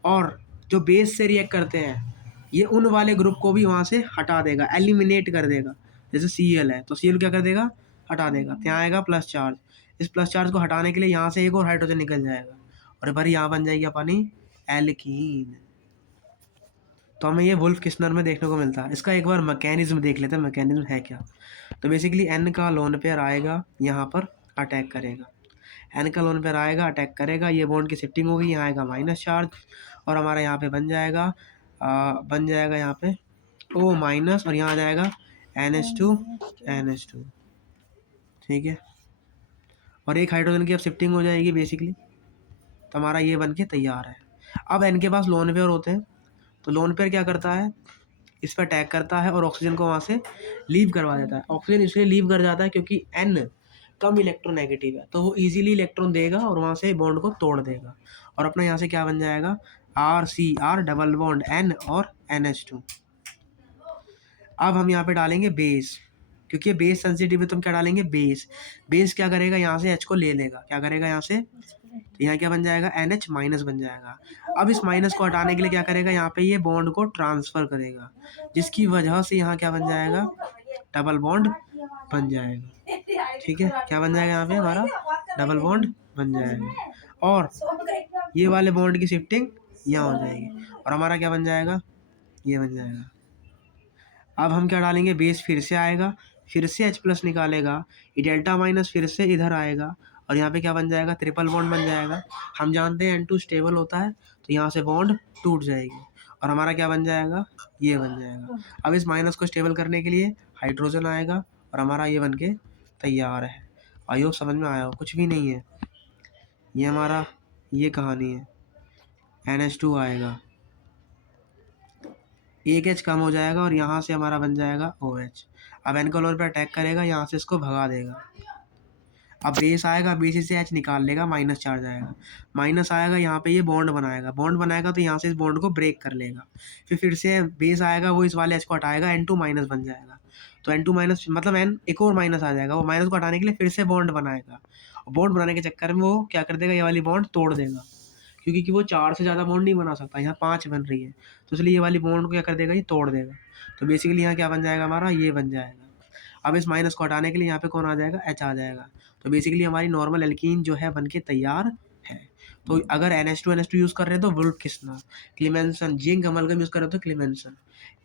और जो बेस से रिएक्ट करते हैं ये उन वाले ग्रुप को भी वहाँ से हटा देगा, एलिमिनेट कर देगा। जैसे Cl है तो Cl क्या कर देगा, हटा देगा। तो यहाँ आएगा प्लस चार्ज, इस प्लस चार्ज को हटाने के लिए यहाँ से एक और हाइड्रोजन निकल जाएगा और भाई यहाँ बन जाएगी अपनी एल्कीन। तो हमें ये वुल्फ किस्नर में देखने को मिलता है। इसका एक बार मैकेनिज्म देख लेते हैं, मैकेनिज्म है क्या। तो बेसिकली N का लोन पेयर आएगा यहाँ पर अटैक करेगा, N का लोन पेयर आएगा अटैक करेगा, ये बॉन्ड की शिफ्टिंग होगी, यहाँ आएगा माइनस चार्ज और हमारा यहाँ पे बन जाएगा यहाँ पे O माइनस और यहाँ आ जाएगा NH2 ठीक है। और एक हाइड्रोजन की अब शिफ्टिंग हो जाएगी बेसिकली, तो हमारा ये बन के तैयार है। अब N के पास लोन पेयर होते हैं, तो लोन पेयर क्या करता है, इस पर अटैक करता है और ऑक्सीजन को वहाँ से लीव करवा देता है। ऑक्सीजन इसलिए लीव कर जाता है क्योंकि N कम इलेक्ट्रोनेगेटिव है, तो वो इजीली इलेक्ट्रॉन देगा और वहाँ से बॉन्ड को तोड़ देगा और अपना यहाँ से क्या बन जाएगा RCr डबल बॉन्ड N और NH2। अब हम यहाँ पे डालेंगे बेस, क्योंकि ये बेस सेंसिटिव है तो हम क्या डालेंगे बेस। बेस क्या करेगा, यहाँ से H को ले लेगा, क्या करेगा यहाँ से, तो यहाँ क्या बन जाएगा NH माइनस बन जाएगा। अब इस माइनस को हटाने के लिए क्या करेगा, यहाँ पे ये बॉन्ड को ट्रांसफर करेगा, जिसकी वजह से यहाँ क्या बन जाएगा डबल बॉन्ड बन जाएगा। ठीक है, क्या बन जाएगा यहाँ पे हमारा डबल बॉन्ड बन जाएगा और ये वाले बॉन्ड की शिफ्टिंग यहाँ हो जाएगी और हमारा क्या बन जाएगा, ये बन जाएगा। अब हम क्या डालेंगे बेस, फिर से आएगा, फिर से H प्लस निकालेगा, ये डेल्टा माइनस फिर से इधर आएगा और यहाँ पे क्या बन जाएगा ट्रिपल बॉन्ड बन जाएगा। हम जानते हैं N2 स्टेबल होता है तो यहाँ से बॉन्ड टूट जाएगी और हमारा क्या बन जाएगा, ये बन जाएगा। अब इस माइनस को स्टेबल करने के लिए हाइड्रोजन आएगा और हमारा ये बन के तैयार है। आई होप समझ में आया हो, कुछ भी नहीं है, ये हमारा ये कहानी है। NH2 आएगा, एक H कम हो जाएगा और यहाँ से हमारा बन जाएगा OH। अब N कॉलोन पर अटैक करेगा, यहाँ से इसको भगा देगा। अब बेस आएगा, बेस से H निकाल लेगा, माइनस चार्ज आएगा, माइनस आएगा, यहाँ पे ये बॉन्ड बनाएगा, बॉन्ड बनाएगा तो यहाँ से इस बॉन्ड को ब्रेक कर लेगा। फिर से बेस आएगा, वो इस वाले H को हटाएगा, N2 माइनस बन जाएगा। तो N2 माइनस मतलब N एक और माइनस आ जाएगा, वो माइनस को हटाने के लिए फिर से बॉन्ड बनाएगा। बॉन्ड बनाने के चक्कर में वो क्या कर देगा, ये वाली बॉन्ड तोड़ देगा, क्योंकि वो 4 से ज़्यादा बॉन्ड नहीं बना सकता, यहाँ 5 बन रही है, तो इसलिए ये वाली बॉन्ड को क्या कर देगा, ये तोड़ देगा। तो बेसिकली यहाँ क्या बन जाएगा हमारा, ये बन जाएगा। अब इस माइनस को हटाने के लिए यहाँ पे कौन आ जाएगा, H आ जाएगा। तो बेसिकली हमारी नॉर्मल एल्कीन जो है बन के तैयार है। तो अगर NH2 यूज़ कर रहे हैं तो Wolff Kishner, Clemmensen, zinc amalgam use कर रहे हो तो क्लेमेंसन।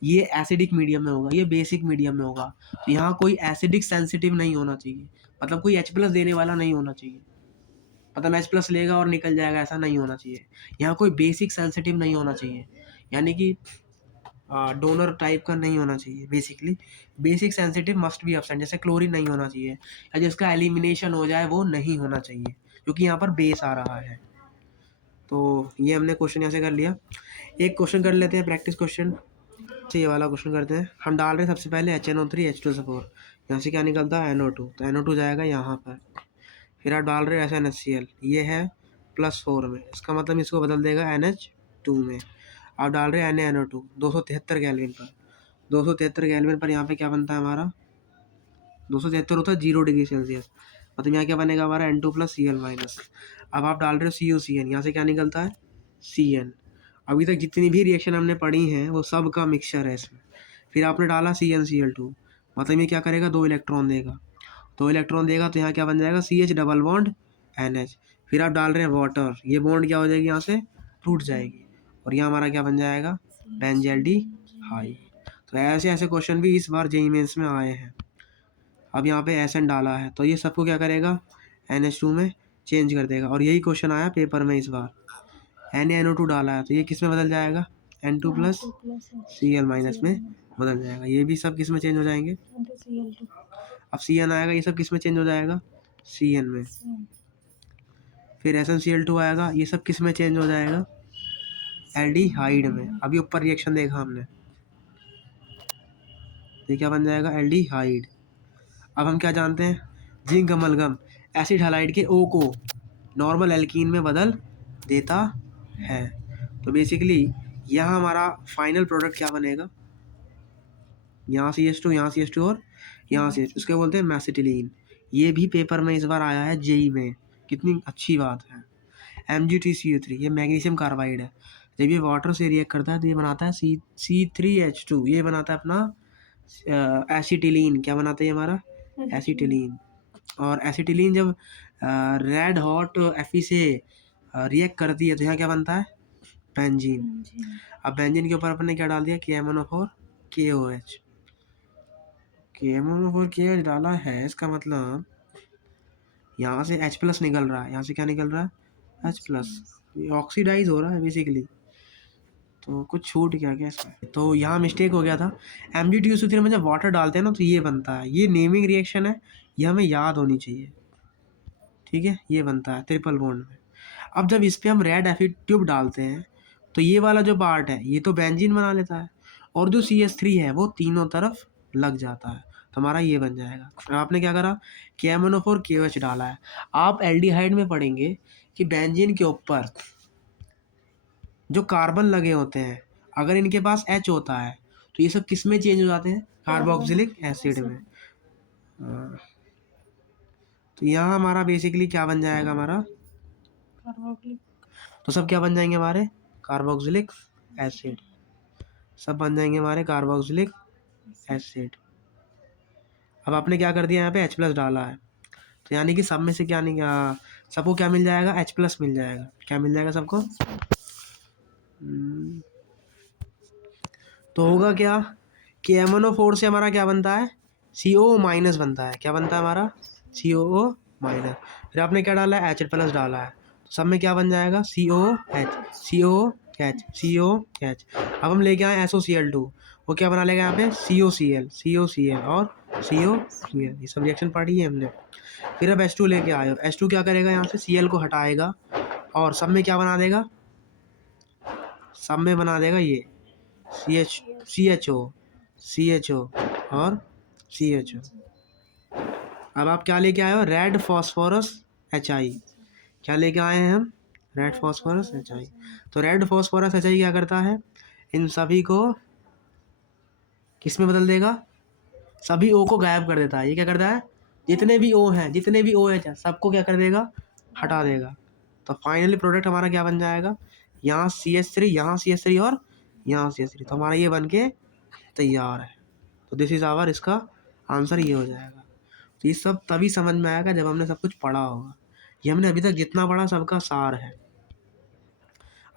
ये एसिडिक मीडियम में होगा, ये बेसिक मीडियम में होगा। तो यहाँ कोई एसिडिक सेंसिटिव नहीं होना चाहिए, मतलब कोई H प्लस देने वाला नहीं होना चाहिए, मतलब H प्लस लेगा और निकल जाएगा, ऐसा नहीं होना चाहिए। यहाँ कोई बेसिक सेंसिटिव नहीं होना चाहिए, यानी कि डोनर टाइप का नहीं होना चाहिए। Basically basic sensitive must be absent, जैसे क्लोरीन नहीं होना चाहिए या जिसका एलिमिनेशन हो जाए वो नहीं होना चाहिए, क्योंकि यहाँ पर बेस आ रहा है। तो ये हमने क्वेश्चन यहाँ से कर लिया। एक क्वेश्चन कर लेते हैं प्रैक्टिस क्वेश्चन, ये वाला क्वेश्चन करते हैं। हम डाल रहे हैं सबसे पहले HNO3 H2SO4, यहाँ से क्या निकलता है NO2, तो NO2 जाएगा यहाँ पर। फिर आप डाल रहे हो SnHCl, ये है +4 में, इसका मतलब इसको बदल देगा NH2 में। आप डाल रहे हैं NaNO2 273 केल्विन पर, 273 केल्विन पर यहाँ पे क्या बनता है हमारा 273 होता है 0 डिग्री सेल्सियस, मतलब यहाँ क्या बनेगा हमारा N2 + Cl-। अब आप डाल रहे हो CuCN, यहाँ से क्या निकलता है Cn। अभी तक जितनी भी रिएक्शन हमने पढ़ी हैं वो सब का मिक्सचर है इसमें। फिर आपने डाला CnCl2, मतलब ये क्या करेगा 2 इलेक्ट्रॉन देगा, 2 इलेक्ट्रॉन देगा तो यहाँ क्या बन जाएगा CH डबल बॉन्ड NH। फिर आप डाल रहे हैं वाटर, ये बॉन्ड क्या हो जाएगी यहाँ से टूट जाएगी और यहाँ हमारा क्या बन जाएगा बेंजल्डिहाइड। तो ऐसे ऐसे क्वेश्चन भी इस बार जेईई मेंस में आए हैं। अब यहाँ पे SN डाला है तो ये सबको क्या करेगा NH2 में चेंज कर देगा, और यही क्वेश्चन आया पेपर में इस बार। NaNO2 डाला है तो ये किस में बदल जाएगा N2 + Cl- में बदल जाएगा, ये भी सब किस में चेंज हो जाएंगे। अब Cn आएगा, ये सब किस में चेंज हो जाएगा Cn में। फिर SnCl2 आएगा, ये सब किस में चेंज हो जाएगा एल्डिहाइड में। अभी ऊपर रिएक्शन देखा हमने, ये क्या बन जाएगा एल्डिहाइड। अब हम क्या जानते हैं जिंक अमलगम एसिड हैलाइड के O को नॉर्मल एल्कीन में बदल देता है। तो बेसिकली यहाँ हमारा फाइनल प्रोडक्ट क्या बनेगा, यहाँ CH2, यहाँ CH2 और यहाँ से उसके बोलते हैं मैसिटिलीन। ये भी पेपर में इस बार आया है जेई में, कितनी अच्छी बात है। MgTCO3 ये मैग्नीशियम कार्बाइड है, जब ये वाटर से रिएक्ट करता है तो ये बनाता है C3H2, ये बनाता है अपना एसिटिलीन। क्या बनाता है ये हमारा एसिटिलीन। और एसिटिलीन जब रेड हॉट Fe से रिएक्ट करती है तो यहाँ क्या बनता है बेंजीन। अब बेंजीन के ऊपर अपने क्या डाल दिया KMnO4 KOH, KMnO4 KOH डाला है, इसका मतलब यहाँ से H+ निकल रहा है, यहाँ से क्या निकल रहा है H+, ये ऑक्सीडाइज हो रहा है बेसिकली। तो कुछ छूट गया क्या इसमें, तो यहाँ मिस्टेक हो गया था। MgTOC3 में जब वाटर डालते हैं ना तो ये बनता है, ये नेमिंग रिएक्शन है, ये हमें याद होनी चाहिए, ठीक है। ये बनता है ट्रिपल बॉन्ड में। अब जब इस पर हम रेड एफी ट्यूब डालते हैं तो ये वाला जो पार्ट है ये तो बेंजीन बना लेता है, और जो CH3 है वो तीनों तरफ लग जाता है, तो हमारा ये बन जाएगा। अब आपने क्या करा KMnO4 KOH डाला है। आप एल्डिहाइड में पढ़ेंगे कि बेंजीन के ऊपर जो कार्बन लगे होते हैं अगर इनके पास H होता है तो ये सब किस में चेंज हो जाते हैं, कार्बोक्सिलिक एसिड में। तो यहाँ हमारा बेसिकली क्या बन जाएगा हमारा, तो सब क्या बन जाएंगे हमारे कार्बोक्सिलिक एसिड, सब बन जाएंगे हमारे कार्बोक्सिलिक एसिड। अब आपने क्या कर दिया यहाँ पे H+ डाला है, तो यानी कि सब में से क्या नहीं, सबको क्या मिल जाएगा H+ मिल जाएगा। क्या मिल जाएगा सबको, तो होगा क्या KMnO4 से हमारा क्या बनता है CO- बनता है। क्या बनता है हमारा COO-। फिर आपने क्या डाला है H+ डाला है, तो सब में क्या बन जाएगा COH COH COH। अब हम लेके आए SOCl2, वो क्या बना लेगा यहाँ पे COCl और COCl, ये सब रिएक्शन पढ़ी है हमने। फिर अब H2 लेके आए, H2 क्या करेगा यहाँ से Cl को हटाएगा और सब में क्या बना देगा, सब में बना देगा ये CHO और CHO। अब आप क्या लेके आए हो रेड फॉस्फोरस HI, क्या लेके आए हैं हम रेड फॉस्फोरस HI। तो रेड फॉस्फोरस HI क्या करता है, इन सभी को किस में बदल देगा, सभी O को गायब कर देता है। ये क्या करता है जितने भी O हैं जितने भी OH हैं सबको क्या कर देगा हटा देगा। तो फाइनली प्रोडक्ट हमारा क्या बन जाएगा, यहाँ CH3 यहाँ CH3 और यहाँ CH3, तो हमारा ये बन के तैयार है। तो दिस इज आवर, इसका आंसर ये हो जाएगा। तो ये सब तभी समझ में आएगा जब हमने सब कुछ पढ़ा होगा, ये हमने अभी तक जितना पढ़ा सबका सार है।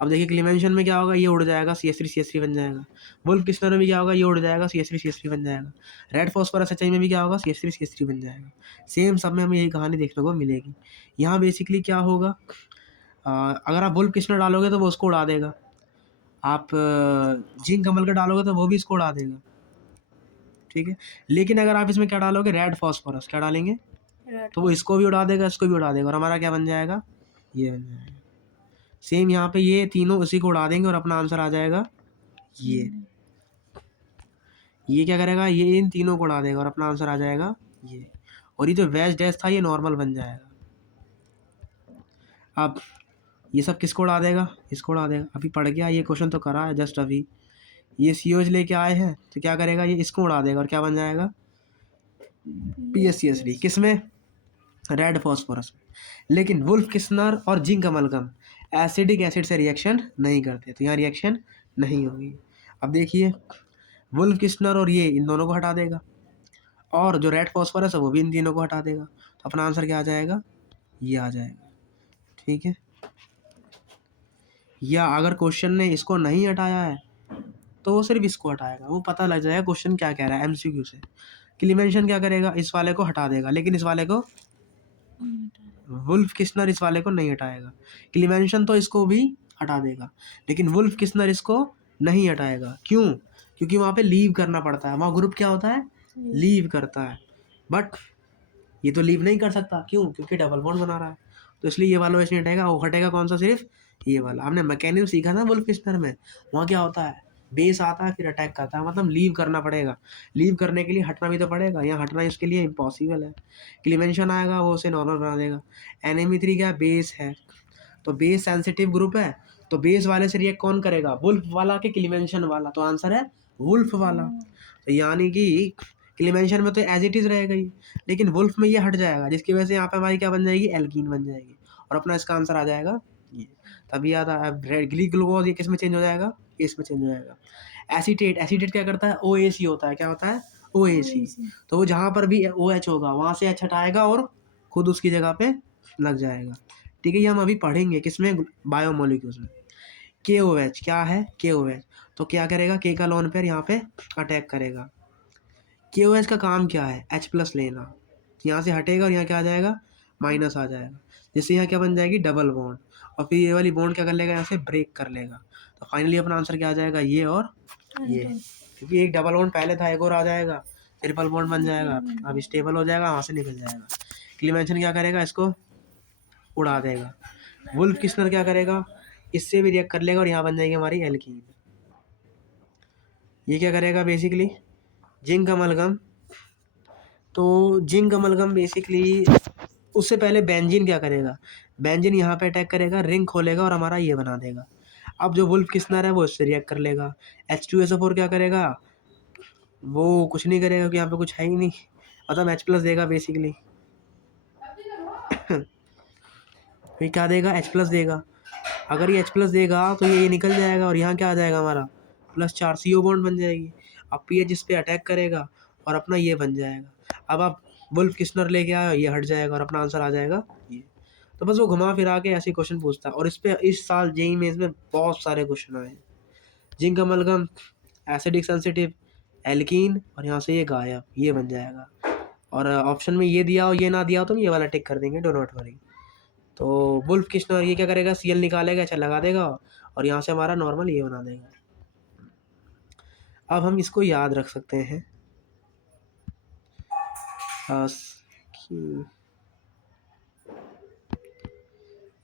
अब देखिए क्लीमेंशन में क्या होगा, ये उड़ जाएगा CH3 बन जाएगा। वुल्फ किस्नर में भी क्या होगा, ये उड़ जाएगा CH3 बन जाएगा। रेड फॉस्फोरस HI में भी क्या होगा CH3 बन जाएगा। सेम सब में हमें यही कहानी देखने को मिलेगी। यहाँ बेसिकली क्या होगा, अगर आप वुल्फ किस्नर डालोगे तो वो उसको उड़ा देगा, आप जिंक कमल का डालोगे तो वो भी इसको उड़ा देगा, ठीक है। लेकिन अगर आप इसमें क्या डालोगे रेड फॉस्फोरस, क्या डालेंगे तो वो इसको भी उड़ा देगा इसको भी उड़ा देगा, और हमारा क्या बन जाएगा ये बन जाएगा। सेम यहाँ पे ये तीनों उसी को उड़ा देंगे और अपना आंसर आ जाएगा ये क्या करेगा, ये इन तीनों को उड़ा देगा और अपना आंसर आ जाएगा ये, और ये जो वैज डैश था ये नॉर्मल बन जाएगा। अब ये सब किसको उड़ा देगा, इसको उड़ा देगा। अभी पढ़ गया, ये क्वेश्चन तो करा है जस्ट अभी। ये COH लेके आए हैं तो क्या करेगा, ये इसको उड़ा देगा और क्या बन जाएगा PSCS3, किस में रेड फॉस्फोरस में। लेकिन वुल्फ किस्नर और जिंक अमलगम एसिडिक एसिड से रिएक्शन नहीं करते, तो यहाँ रिएक्शन नहीं होगी। अब देखिए वुल्फ किस्नर और ये इन दोनों को हटा देगा, और जो रेड फॉस्फोरस है वो भी इन तीनों को हटा देगा, तो अपना आंसर क्या आ जाएगा ये आ जाएगा, ठीक है। या अगर क्वेश्चन ने इसको नहीं हटाया है तो वो सिर्फ इसको हटाएगा, वो पता लग जाएगा क्वेश्चन क्या कह रहा है MCQ से। क्लीमेंशन क्या करेगा, इस वाले को हटा देगा लेकिन इस वाले को, वुल्फ किस्नर इस वाले को नहीं हटाएगा। क्लीमेंशन तो इसको भी हटा देगा लेकिन वुल्फ किस्नर इसको नहीं हटाएगा, क्यों, क्योंकि वहाँ पे लीव करना पड़ता है, वहाँ ग्रुप क्या होता है लीव करता है, बट ये तो लीव नहीं कर सकता, क्यों, क्योंकि डबल बॉन्ड बना रहा है, तो इसलिए ये वाला वैसे नहीं हटेगा। वो हटेगा कौन सा, सिर्फ ये वाला। हमने मैकेनिज्म सीखा था वुल्फ किस्नर में, वहाँ क्या होता है बेस आता है फिर अटैक करता है, मतलब लीव करना पड़ेगा। लीव करने के लिए हटना भी तो पड़ेगा, यहाँ हटना इसके लिए इम्पॉसिबल है। क्लीमेंशन आएगा वो उसे नॉर्मल बना देगा। NME3 क्या बेस है, तो बेस सेंसिटिव ग्रुप है, तो बेस वाले से रिएक्ट कौन करेगा, वुल्फ वाला के क्लीमेंशन वाला, तो आंसर है वुल्फ वाला। तो यानी कि क्लीमेंशन में तो एज इट इज रहेगा ही, लेकिन वुल्फ में ये हट जाएगा, जिसकी वजह से यहाँ पे हमारी क्या बन जाएगी, एल्कीन बन जाएगी, और अपना इसका आंसर आ जाएगा ये। तभी याद आया, ग्लूकोज ये किस में चेंज हो जाएगा, इसमें चेंज हो जाएगा। एसीटेट, एसीटेट क्या करता है, OAC होता है, क्या होता है, OAC। तो वो जहाँ पर भी OH होगा वहाँ से H हटाएगा और खुद उसकी जगह पे लग जाएगा। ठीक है, ये हम अभी पढ़ेंगे किसमें, बायोमोलिक्यूल्स में। KOH क्या है, KOH तो क्या करेगा, K का लोन पेयर यहाँ पे अटैक करेगा। KOH का काम क्या है, H+ लेना, यहाँ से हटेगा और यहाँ क्या आ जाएगा, माइनस आ जाएगा, जिससे यहाँ क्या बन जाएगी, डबल बॉन्ड, और फिर ये वाली बॉन्ड क्या कर लेगा, यहाँ से ब्रेक कर लेगा। तो फाइनली अपना आंसर क्या आ जाएगा, ये और ये, क्योंकि एक डबल बॉन्ड पहले था, एक और आ जाएगा, ट्रिपल बॉन्ड बन जाएगा, अब स्टेबल हो जाएगा, वहाँ से निकल जाएगा। क्लीमेंशन क्या करेगा, इसको उड़ा देगा। वुल्फ किस्नर क्या करेगा, इससे भी रिएक्ट कर लेगा और यहाँ बन जाएगी हमारी एल्कीन। ये क्या करेगा बेसिकली, जिंक अमलगम, तो जिंक अमलगम बेसिकली उससे पहले बेंजीन क्या करेगा, बेंजीन यहाँ पे अटैक करेगा, रिंग खोलेगा और हमारा ये बना देगा। अब जो वुल्फ किस्नर है वो इससे रिएक्ट कर लेगा। H2SO4 क्या करेगा, वो कुछ नहीं करेगा क्योंकि यहाँ पे कुछ है ही नहीं, मतलब H+ देगा बेसिकली। फिर क्या देगा, H+ देगा। अगर ये H+ देगा तो ये निकल जाएगा और यहाँ क्या आ जाएगा हमारा, +4 CO बॉन्ड बन जाएगी। अब पीएच इस पे अटैक करेगा और अपना ये बन जाएगा। अब आप वुल्फ किस्नर लेके आए, ये हट जाएगा और अपना आंसर आ जाएगा ये। तो बस वो घुमा फिरा के ऐसे क्वेश्चन पूछता है, और इस पे इस साल JEE मेंस में बहुत सारे क्वेश्चन आए हैं। Zinc amalgam, acidic sensitive, alkene, और यहाँ से ये गायब, ये बन जाएगा। और ऑप्शन में ये दिया हो ये ना दिया हो तो ये वाला टिक कर देंगे, डो नॉट वरी। तो वुल्फ किस्नर ये क्या करेगा, Cl निकालेगा, अच्छा लगा देगा और यहाँ से हमारा नॉर्मल ये बना देगा। अब हम इसको याद रख सकते हैं।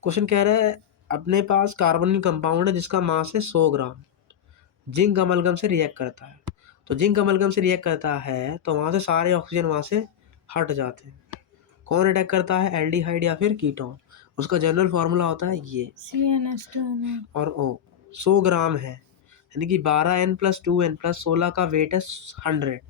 क्वेश्चन कह रहा है, अपने पास कार्बोनिल कंपाउंड है जिसका मास है 100 ग्राम, जिंक अमलगम से रिएक्ट करता है। तो जिंक अमलगम से रिएक्ट करता है तो वहाँ से सारे ऑक्सीजन वहाँ से हट जाते हैं। कौन अटैक करता है, एल्डिहाइड या फिर कीटोन। उसका जनरल फार्मूला होता है ये CnH2 और O। 100 ग्राम है, यानी कि 12N + 2N + 16 का वेट है 100।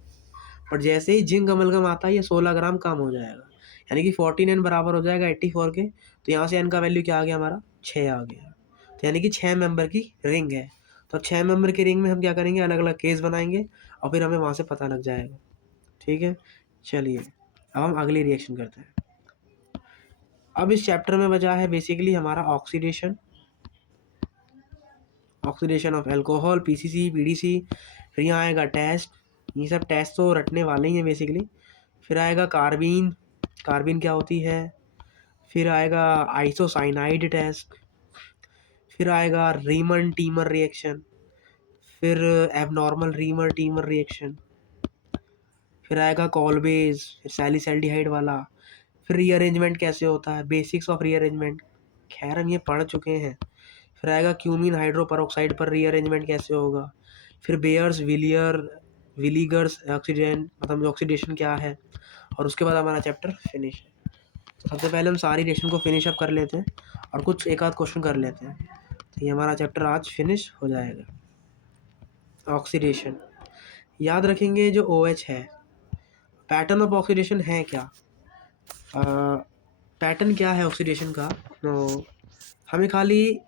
और जैसे ही जिंक अमलगम आता है ये 16 ग्राम कम हो जाएगा, यानी कि 14N बराबर हो जाएगा 84 के। तो यहाँ से N का वैल्यू क्या आ गया हमारा, 6 आ गया। तो यानी कि 6 मेंबर की रिंग है। तो 6 मेंबर की रिंग में हम क्या करेंगे, अलग अलग केस बनाएंगे और फिर हमें वहाँ से पता लग जाएगा। ठीक है, चलिए अब हम अगली रिएक्शन करते हैं। अब इस चैप्टर में बचा है बेसिकली हमारा oxidation, oxidation of alcohol, PCC, PDC। फिर यहाँ आएगा टेस्ट, ये सब टेस्ट तो रटने वाले ही हैं बेसिकली। फिर आएगा कार्बीन, कार्बीन क्या होती है। फिर आएगा आइसोसाइनाइड टेस्ट। फिर आएगा रीमन टीमर रिएक्शन। फिर एबनॉर्मल रीमन टीमर रिएक्शन। फिर आएगा कॉलबेज, फिर सैलिसल्डिहाइड वाला। फिर रीअरेंजमेंट कैसे होता है, बेसिक्स ऑफ रीअरेंजमेंट, खैर हम ये पढ़ चुके हैं। फिर आएगा क्यूमीन हाइड्रोपरऑक्साइड पर रीअरेंजमेंट कैसे होगा। फिर बेयर्स विलीगर्स ऑक्सीजन, मतलब ऑक्सीडेशन क्या है। और उसके बाद हमारा चैप्टर फिनिश है। तो सबसे पहले हम सारी रिएक्शन को फिनिश अप कर लेते हैं और कुछ एक आध क्वेश्चन कर लेते हैं, तो ये हमारा चैप्टर आज फिनिश हो जाएगा। ऑक्सीडेशन याद रखेंगे, जो OH है, पैटर्न ऑफ ऑक्सीडेशन है क्या, पैटर्न क्या है ऑक्सीडेशन का, तो हमें खाली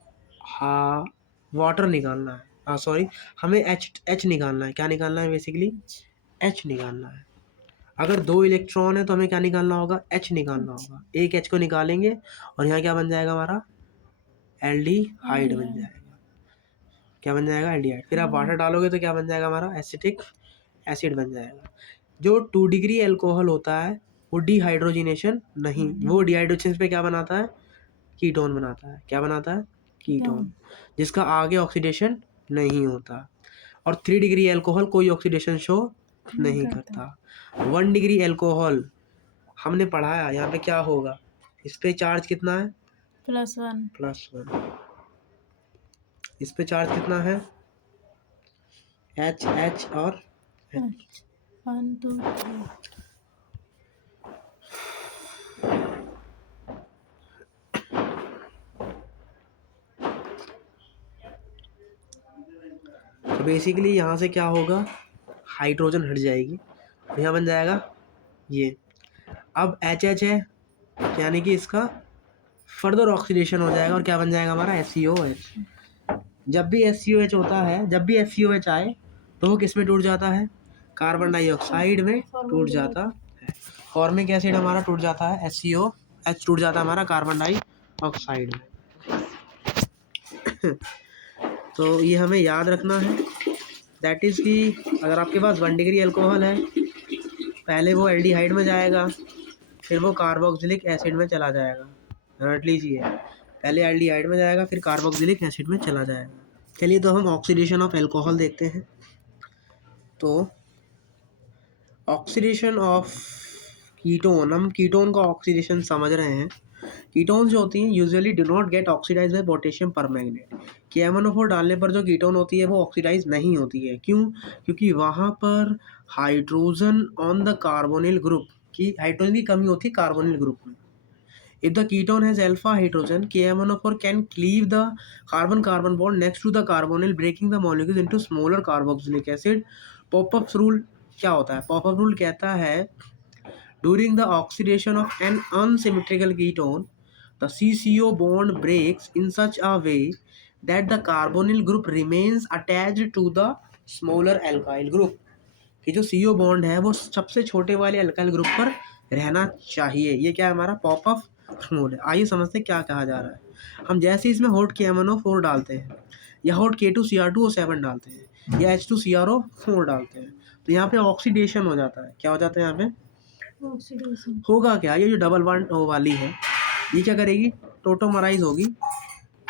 हाँ वाटर निकालना है, सॉरी हमें H निकालना है। क्या निकालना है बेसिकली, H निकालना है। अगर 2 इलेक्ट्रॉन है तो हमें क्या निकालना होगा, H निकालना होगा। एक H को निकालेंगे और यहाँ क्या बन जाएगा हमारा, एल्डिहाइड बन जाएगा। क्या बन जाएगा, एल्डिहाइड। फिर आप वाटर डालोगे तो क्या बन जाएगा हमारा, एसिटिक एसिड बन जाएगा। जो 2 डिग्री एल्कोहल होता है वो डिहाइड्रोजिनेशन नहीं, वो डिहाइड्रोजन पे क्या बनाता है, कीटोन बनाता है। क्या बनाता है, कीटोन, जिसका आगे ऑक्सीडेशन नहीं होता। और 3 डिग्री एल्कोहल कोई ऑक्सीडेशन शो नहीं करता। 1 डिग्री एल्कोहल हमने पढ़ाया, यहाँ पे क्या होगा, इस पे चार्ज कितना है, +1। इस पे चार्ज कितना है, एच एच और H 1 2 3 तो बेसिकली यहाँ से क्या होगा, हाइड्रोजन हट जाएगी, तो यहाँ बन जाएगा ये। अब एच एच है, यानी कि इसका फर्दर ऑक्सीडेशन हो जाएगा और क्या बन जाएगा हमारा SCOH। जब भी SCOH होता है, जब भी SCOH आए तो वो किस में टूट जाता है, कार्बन डाइऑक्साइड में टूट जाता है। फॉर्मिक एसिड हमारा टूट जाता है, SCOH टूट जाता है हमारा कार्बन डाइऑक्साइड में। तो ये हमें याद रखना है, दैट इज़ कि अगर आपके पास 1 डिग्री अल्कोहल है, पहले वो एल्डिहाइड में जाएगा, फिर वो कार्बोक्सिलिक एसिड में चला जाएगा। रट लीजिए, पहले एल्डिहाइड में जाएगा, फिर कार्बोक्सिलिक एसिड में चला जाएगा। चलिए तो हम ऑक्सीडेशन ऑफ अल्कोहल देखते हैं। तो ऑक्सीडेशन ऑफ कीटोन, हम कीटोन का ऑक्सीडेशन समझ रहे हैं। कीटोन जो होती हैं usually do not get oxidised by potassium permanganate. KMnO4 डालने पर जो कीटोन होती है वो ऑक्सीडाइज नहीं होती है। क्यों? क्योंकि वहाँ पर hydrogen on the carbonyl group की, हाइड्रोजन की कमी होती है कार्बोनिल ग्रुप में। If the ketone has alpha hydrogen, KMnO4 can cleave the carbon-carbon bond next to the carbonyl, breaking the molecules into smaller carboxylic acid. Pop-up rule क्या होता है? Pop-up rule कहता है during the oxidation of an unsymmetrical ketone, the CCO bond breaks in such a way that the carbonyl group remains attached to the smaller alkyl group. कि जो CO bond है वो सबसे छोटे वाले अल्काइल ग्रुप पर रहना चाहिए। ये क्या है हमारा पॉप ऑफ रूल है। आइए समझते हैं क्या कहा जा रहा है। हम जैसे इसमें हॉट KMnO4 डालते हैं, या हॉट K2Cr2O7 डालते हैं, या H2CrO4 डालते हैं, तो यहाँ पे ऑक्सीडेशन हो जाता है। क्या हो जाता है यहाँ पे? ऑक्सीडेशन। होगा क्या, ये जो डबल बॉन्ड वाली है ये क्या करेगी, टोटोमराइज होगी,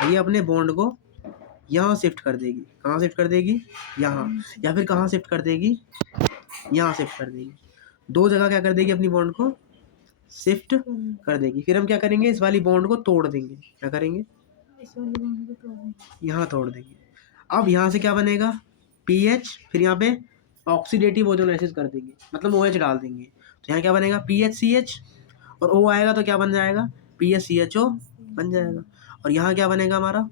ये अपने बॉन्ड को यहाँ शिफ्ट कर देगी। कहाँ शिफ्ट कर देगी? यहाँ। या फिर कहाँ शिफ्ट कर देगी? यहाँ शिफ्ट कर देगी। दो जगह क्या कर देगी, अपनी बॉन्ड को शिफ्ट कर देगी। फिर हम क्या करेंगे, इस वाली बॉन्ड को तोड़ देंगे। क्या करेंगे? इस वाली बॉन्ड को तोड़ देंगे, यहाँ तोड़ देंगे। अब यहाँ से क्या बनेगा, PH, फिर यहाँ पे ऑक्सीडेटिव ओजोनाइसिस कर देंगे, मतलब OH डाल देंगे। तो यहाँ क्या बनेगा, PHCH, और O आएगा तो क्या बन जाएगा, PHCHO बन जाएगा। और यहाँ क्या बनेगा हमारा,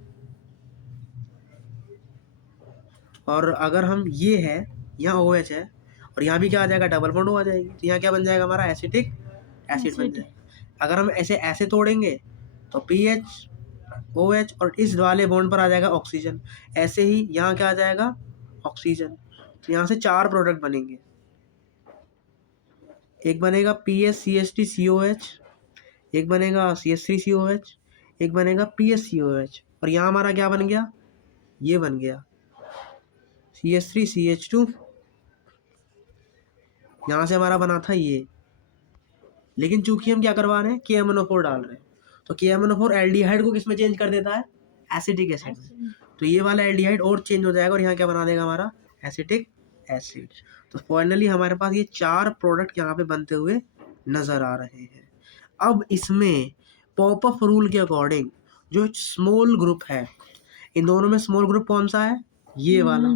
और अगर हम ये है, यहाँ OH है, और यहाँ भी क्या आ जाएगा, डबल बॉन्ड O आ जाएगी। तो यहाँ क्या बन जाएगा हमारा, एसिटिक एसिड बन जाएगा। अगर हम ऐसे तोड़ेंगे तो PH OH और इस वाले बॉन्ड पर आ जाएगा ऑक्सीजन। ऐसे ही यहाँ क्या आ जाएगा, ऑक्सीजन। तो यहाँ से 4 प्रोडक्ट बनेंगे। एक बनेगा PHCH3COH, एक बनेगा CH3COH, एक बनेगा PHCOH, और यहाँ हमारा क्या बन गया, ये बन गया CH3CH2। यहाँ से हमारा बना था ये, लेकिन चूंकि हम क्या करवा रहे हैं, KMnO4 डाल रहे हैं, तो KMnO4 एल्डिहाइड को किस में चेंज कर देता है, एसिटिक एसिड में। तो ये वाला एल्डिहाइड और चेंज हो जाएगा और यहाँ क्या बना देगा हमारा, एसिटिक एसिड। तो फाइनली हमारे पास ये 4 प्रोडक्ट यहाँ पे बनते हुए नजर आ रहे हैं। अब इसमें पॉपअप रूल के अकॉर्डिंग जो स्मॉल ग्रुप है, इन दोनों में स्मॉल ग्रुप कौन सा है, ये वाला।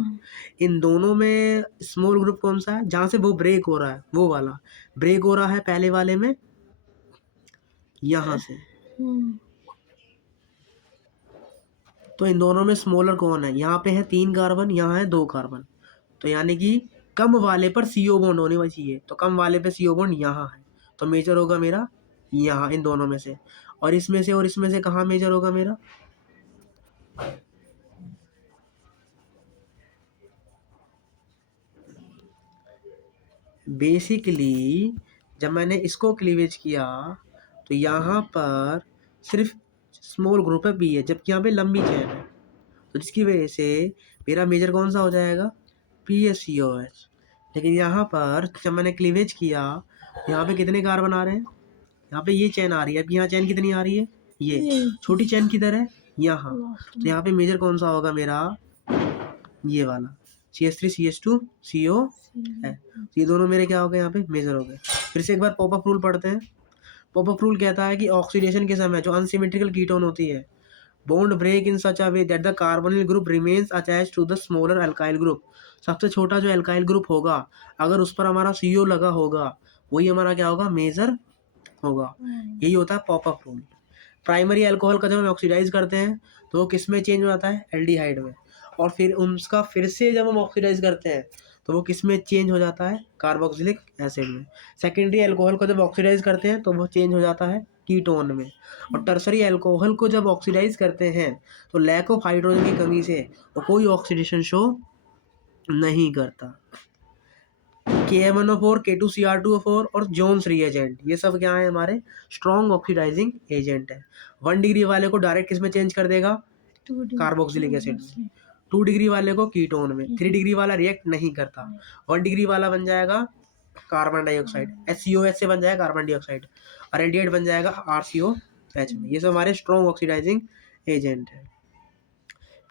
इन दोनों में स्मॉल ग्रुप कौन सा है, जहाँ से वो ब्रेक हो रहा है, वो वाला ब्रेक हो रहा है पहले वाले में, यहाँ से। तो इन दोनों में स्मॉलर कौन है, यहाँ पे है 3 कार्बन, यहाँ है 2 कार्बन। तो यानी कि कम वाले पर CO बॉन्ड होने चाहिए, तो कम वाले पे CO बॉन्ड यहाँ है, तो मेजर होगा मेरा यहाँ, इन दोनों में से। और इसमें से कहाँ मेजर होगा मेरा, बेसिकली जब मैंने इसको क्लीवेज किया तो यहाँ पर सिर्फ स्मॉल ग्रुप है B है, जबकि यहाँ पे लंबी चेन है, तो जिसकी वजह से मेरा मेजर कौन सा हो जाएगा, PHCOH। लेकिन यहाँ पर जब मैंने क्लीवेज किया, यहाँ पे कितने कार्बन आ रहे हैं, यहाँ पे ये चेन आ रही है। अब यहाँ चेन कितनी आ रही है, ये छोटी चेन किधर है, यहाँ। तो यहाँ पे मेजर कौन सा होगा मेरा, ये वाला CH3CH2CO है। तो ये दोनों मेरे क्या हो गए, यहाँ पे मेजर हो गए। फिर से एक बार पॉपअप रूल पढ़ते हैं। पॉपअप रूल कहता है कि ऑक्सीडेशन के समय जो अनसिमेट्रिकल कीटोन होती है bond break in such a way that the carbonyl group remains attached to the smaller alkyl group. सबसे छोटा जो अल्काइल ग्रुप होगा अगर उस पर हमारा CO लगा होगा वही हमारा क्या होगा, मेजर होगा। यही होता है पॉपअप रूल। प्राइमरी अल्कोहल का जब हम ऑक्सीडाइज करते हैं तो वो किस में चेंज हो जाता है, एल्डिहाइड में, और फिर उसका फिर से जब हम ऑक्सीडाइज करते हैं तो वो किस में चेंज हो जाता है, कार्बोक्सिलिक एसिड में। सेकेंडरी अल्कोहल को जब ऑक्सीडाइज करते हैं तो वो चेंज हो जाता है कीटोन में। और टर्सरी अल्कोहल को जब ऑक्सीडाइज करते हैं तो लैक ऑफ हाइड्रोजन की कमी से वो कोई ऑक्सीडेशन शो नहीं करता। KMnO4, K2Cr2O4 और जोन्स रिएजेंट, ये सब क्या है, हमारे स्ट्रॉन्ग ऑक्सीडाइजिंग एजेंट है। 1 डिग्री वाले को डायरेक्ट किस में चेंज कर देगा, कार्बोक्सिलिक एसिड में। 2 डिग्री वाले को कीटोन में। 3 डिग्री वाला रिएक्ट नहीं करता। 1 डिग्री वाला बन जाएगा कार्बन डाइऑक्साइड, HCOH से बन जाएगा कार्बन डाइऑक्साइड, और एल्डिहाइड बन जाएगा RCOH में। ये सब हमारे स्ट्रॉन्ग ऑक्सीडाइजिंग एजेंट है।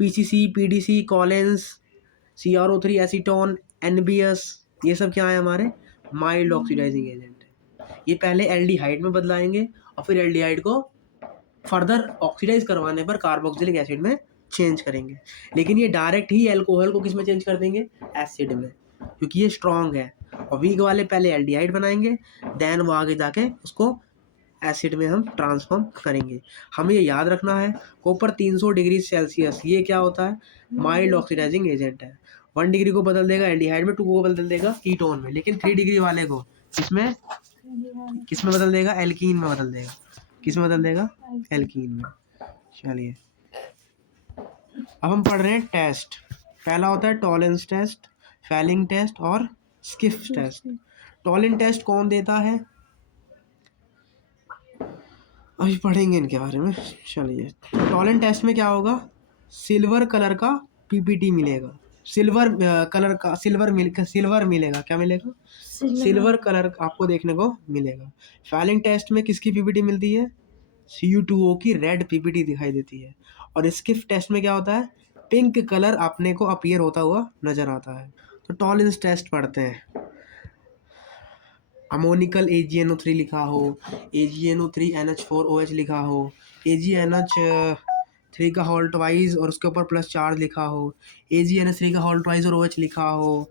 PCC, PDC, कॉलेंस, CrO3 acetone, NBS, ये सब क्या है, हमारे माइल्ड ऑक्सीडाइजिंग एजेंट है। ये पहले एल्डिहाइड में बदलाएंगे और फिर एल्डिहाइड को फर्दर ऑक्सीडाइज करवाने पर कार्बोक्सिलिक एसिड में चेंज करेंगे। लेकिन ये डायरेक्ट ही अल्कोहल को किस में चेंज कर देंगे, एसिड में, क्योंकि ये स्ट्रॉन्ग है। और वीक वाले पहले एल्डिहाइड बनाएंगे, देन वो आगे जाके उसको एसिड में हम ट्रांसफॉर्म करेंगे। हमें ये याद रखना है, कॉपर 300 डिग्री सेल्सियस ये क्या होता है, माइल्ड ऑक्सीडाइजिंग एजेंट है। 1 डिग्री को बदल देगा एल्डिहाइड में, 2 को बदल देगा कीटोन में, लेकिन 3 डिग्री वाले को किसमें किसमें बदल देगा, एल्कीन में बदल देगा। किसमें बदल देगा, एल्कीन में। चलिए अब हम पढ़ रहे हैं टेस्ट। पहला होता है टॉलेंस टेस्ट, फैलिंग टेस्ट और स्किफ टेस्ट। टॉलेंस टेस्ट कौन देता है, अभी पढ़ेंगे इनके बारे में। चलिए टॉलेंस टेस्ट में क्या होगा, सिल्वर कलर का PPT मिलेगा, सिल्वर कलर का सिल्वर मिलेगा, क्या मिलेगा, सिल्वर कलर आपको देखने को मिलेगा। फैलिंग टेस्ट में किसकी PPT मिलती है, Cu2O की रेड PPT दिखाई देती है। और स्किफ टेस्ट में क्या होता है, पिंक कलर अपने को अपीयर होता हुआ नजर आता है। तो टॉलेंस टेस्ट पढ़ते हैं। अमोनिकल AgNO3 लिखा हो, AgNO3NH4OH लिखा हो, AgNH3 का होल ट्वाइस और उसके ऊपर प्लस चार्ज लिखा हो, AgNH3 का होल ट्वाइस और OH लिखा हो,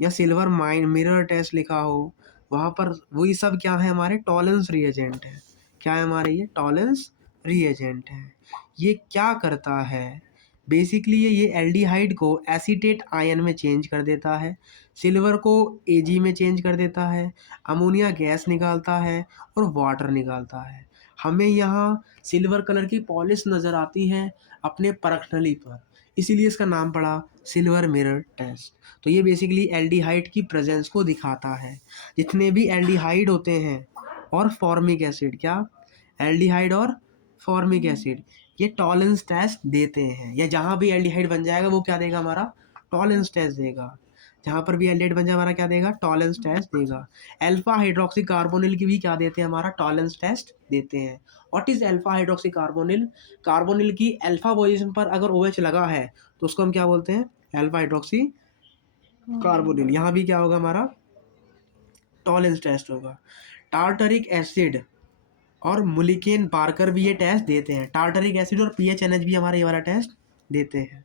या सिल्वर माइन मिरर टेस्ट लिखा हो, वहाँ पर वही सब क्या है, हमारे टॉलेंस रिएजेंट है। क्या है हमारे, ये टॉलेंस रिएजेंट है। ये क्या करता है, बेसिकली ये एल्डिहाइड को एसीटेट आयन में चेंज कर देता है, सिल्वर को Ag में चेंज कर देता है, अमोनिया गैस निकालता है और वाटर निकालता है। हमें यहाँ सिल्वर कलर की पॉलिश नज़र आती है अपने परखनली पर, इसीलिए इसका नाम पड़ा सिल्वर मिरर टेस्ट। तो ये बेसिकली एल्डिहाइड की प्रेजेंस को दिखाता है। जितने भी एल्डिहाइड होते हैं और फॉर्मिक एसिड, क्या, एल्डिहाइड और फॉर्मिक एसिड, ये टॉलेंस टेस्ट देते हैं। या जहाँ भी एल्डिहाइड बन जाएगा वो क्या देगा, हमारा टॉलेंस टेस्ट देगा। जहाँ पर भी एल्डिहाइड बन जाए हमारा क्या देगा, टॉलेंस टेस्ट देगा। अल्फा हाइड्रोक्सी कार्बोनिल की भी क्या देते हैं, हमारा टॉलेंस टेस्ट देते हैं। What is alpha hydroxy carbonyl, carbonyl की अल्फा पोजीशन पर अगर OH लगा है तो उसको हम क्या बोलते हैं, अल्फा हाइड्रोक्सी कार्बोनिल। यहाँ भी क्या होगा, हमारा टॉलेंस टेस्ट होगा। टार्टरिक एसिड और मुलिकेन बार्कर भी ये टेस्ट देते हैं। टार्टरिक एसिड और PHNH भी हमारा ये वाला टेस्ट देते हैं।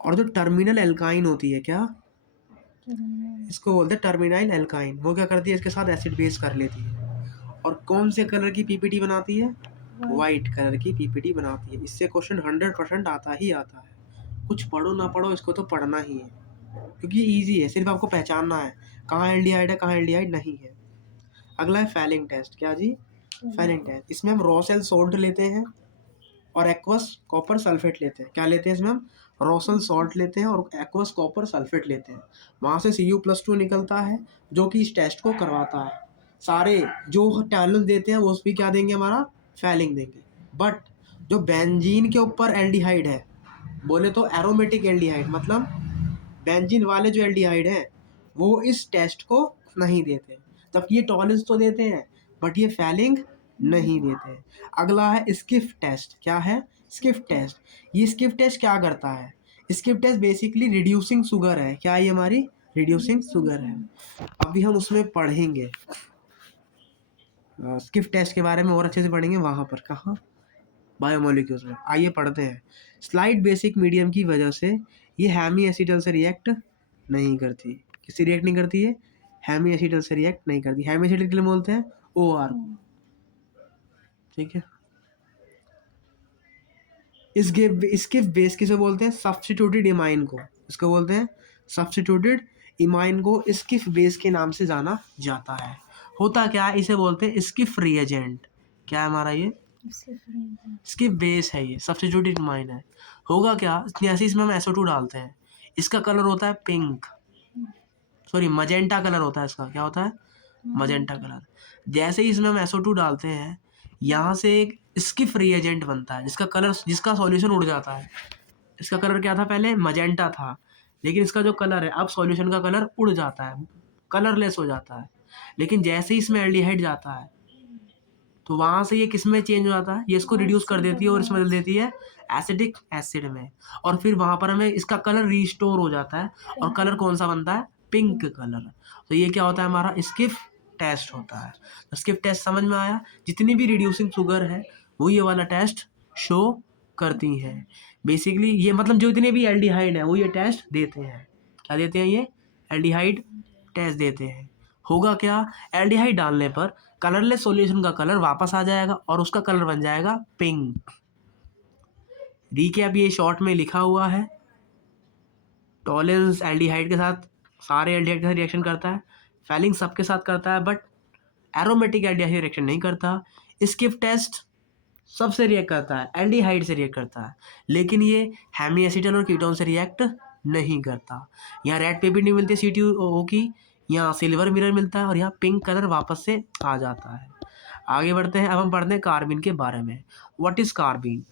और जो टर्मिनल एल्काइन होती है, क्या, इसको बोलते हैं टर्मिनाइल एल्काइन, वो क्या करती है, इसके साथ एसिड बेस कर लेती है। और कौन से कलर की PPT बनाती है, वाइट कलर की PPT बनाती है। इससे क्वेश्चन 100% आता ही आता है, कुछ पढ़ो ना पढ़ो इसको तो पढ़ना ही है, क्योंकि ईजी है, सिर्फ आपको पहचानना है कहाँ एल्डिहाइड है कहाँ एल्डिहाइड नहीं है। अगला है फैलिंग टेस्ट। क्या जी, फैलिंग टेस्ट। इसमें हम रॉसेल सोल्ट लेते हैं और एक्वस कॉपर सल्फेट लेते हैं। क्या लेते हैं इसमें हम, रॉसेल सॉल्ट लेते हैं और एक्वस कॉपर सल्फेट लेते हैं। वहाँ से Cu+2 निकलता है जो कि इस टेस्ट को करवाता है। सारे जो टैलेंट देते हैं वो उस भी क्या देंगे, हमारा फैलिंग देंगे। बट जो बेंजीन के ऊपर एल्डिहाइड है, बोले तो एरोमेटिक एल्डिहाइड, मतलब बेंजीन वाले जो एल्डिहाइड हैं वो इस टेस्ट को नहीं देते। तब ये टॉलेंस तो देते हैं बट ये फैलिंग नहीं देते। अगला है स्किफ टेस्ट। क्या है, स्किफ टेस्ट। ये स्किफ टेस्ट क्या करता है, Schiff test basically reducing sugar है। क्या ये हमारी रिड्यूसिंग शुगर है, अभी हम उसमें पढ़ेंगे। स्किफ टेस्ट के बारे में और अच्छे से पढ़ेंगे वहाँ पर। कहाँ, बायोमोलिक्यूल्स में। आइए पढ़ते हैं। स्लाइट बेसिक मीडियम की वजह से ये हेमी एसिटल से रिएक्ट नहीं करती। किससे रिएक्ट नहीं करती है? हेमी एसिटल से रिएक्ट नहीं करती। हेमी एसिटल के लिए बोलते हैं OR को, ठीक है। इसके बेस किसे बोलते हैं? सब्स्टिट्यूटेड इमाइन को। इसको बोलते हैं सब्स्टिट्यूटेड इमाइन को स्किफ बेस के नाम से जाना जाता है। होता क्या है? इसे बोलते हैं स्किफ रिएजेंट। क्या है हमारा ये? स्किफ बेस है, ये सब्स्टिट्यूटेड इमाइन है। होगा क्या? जैसे इसमें हम SO2 डालते हैं, इसका कलर होता है पिंक, सॉरी मजेंटा कलर होता है इसका। क्या होता है? Magenta colour. जैसे ही इसमें हम SO2 डालते हैं, यहाँ से एक स्किफ रिएजेंट बनता है जिसका सॉल्यूशन उड़ जाता है। इसका कलर क्या था? पहले मजेंटा था, लेकिन इसका जो कलर है अब सॉल्यूशन का कलर उड़ जाता है, कलरलेस हो जाता है। लेकिन जैसे ही इसमें एल्डिहाइड जाता है तो वहाँ से ये किस में चेंज हो जाता है? ये इसको रिड्यूस कर देती है और इसमें बदल देती है एसिडिक एसिड में, और फिर वहाँ पर हमें इसका कलर रिस्टोर हो जाता है और कलर कौन सा बनता है? Pink colour. तो ये क्या होता है? हमारा स्किफ टेस्ट होता है। तो स्किफ टेस्ट समझ में आया? जितनी भी रिड्यूसिंग शुगर है वो ये वाला टेस्ट शो करती हैं। बेसिकली ये मतलब जो इतने भी एल्डिहाइड है वो ये टेस्ट देते हैं। क्या देते हैं? ये एल्डिहाइड टेस्ट देते हैं। होगा क्या? एल्डिहाइड डालने पर कलरलेस सॉल्यूशन का कलर वापस आ जाएगा और उसका कलर बन जाएगा पिंक। रिकैप ये शॉर्ट में लिखा हुआ है। टॉलेंस एल्डिहाइड के साथ, सारे एल्डिहाइड के साथ रिएक्शन करता है। फैलिंग सबके साथ करता है, बट एरोमेटिक एल्डिहाइड रिएक्शन नहीं करता। स्किफ टेस्ट सबसे रिएक्ट करता है, एल्डिहाइड से रिएक्ट करता है, लेकिन ये हेमी एसिटल और कीटोन से रिएक्ट नहीं करता। यहाँ रेड पेपर नहीं मिलती C2O की, यहाँ सिल्वर मिरर मिलता है और यहाँ पिंक कलर वापस से आ जाता है। आगे बढ़ते हैं। अब हम पढ़ते हैं कार्बिन के बारे में। What is कार्बिन?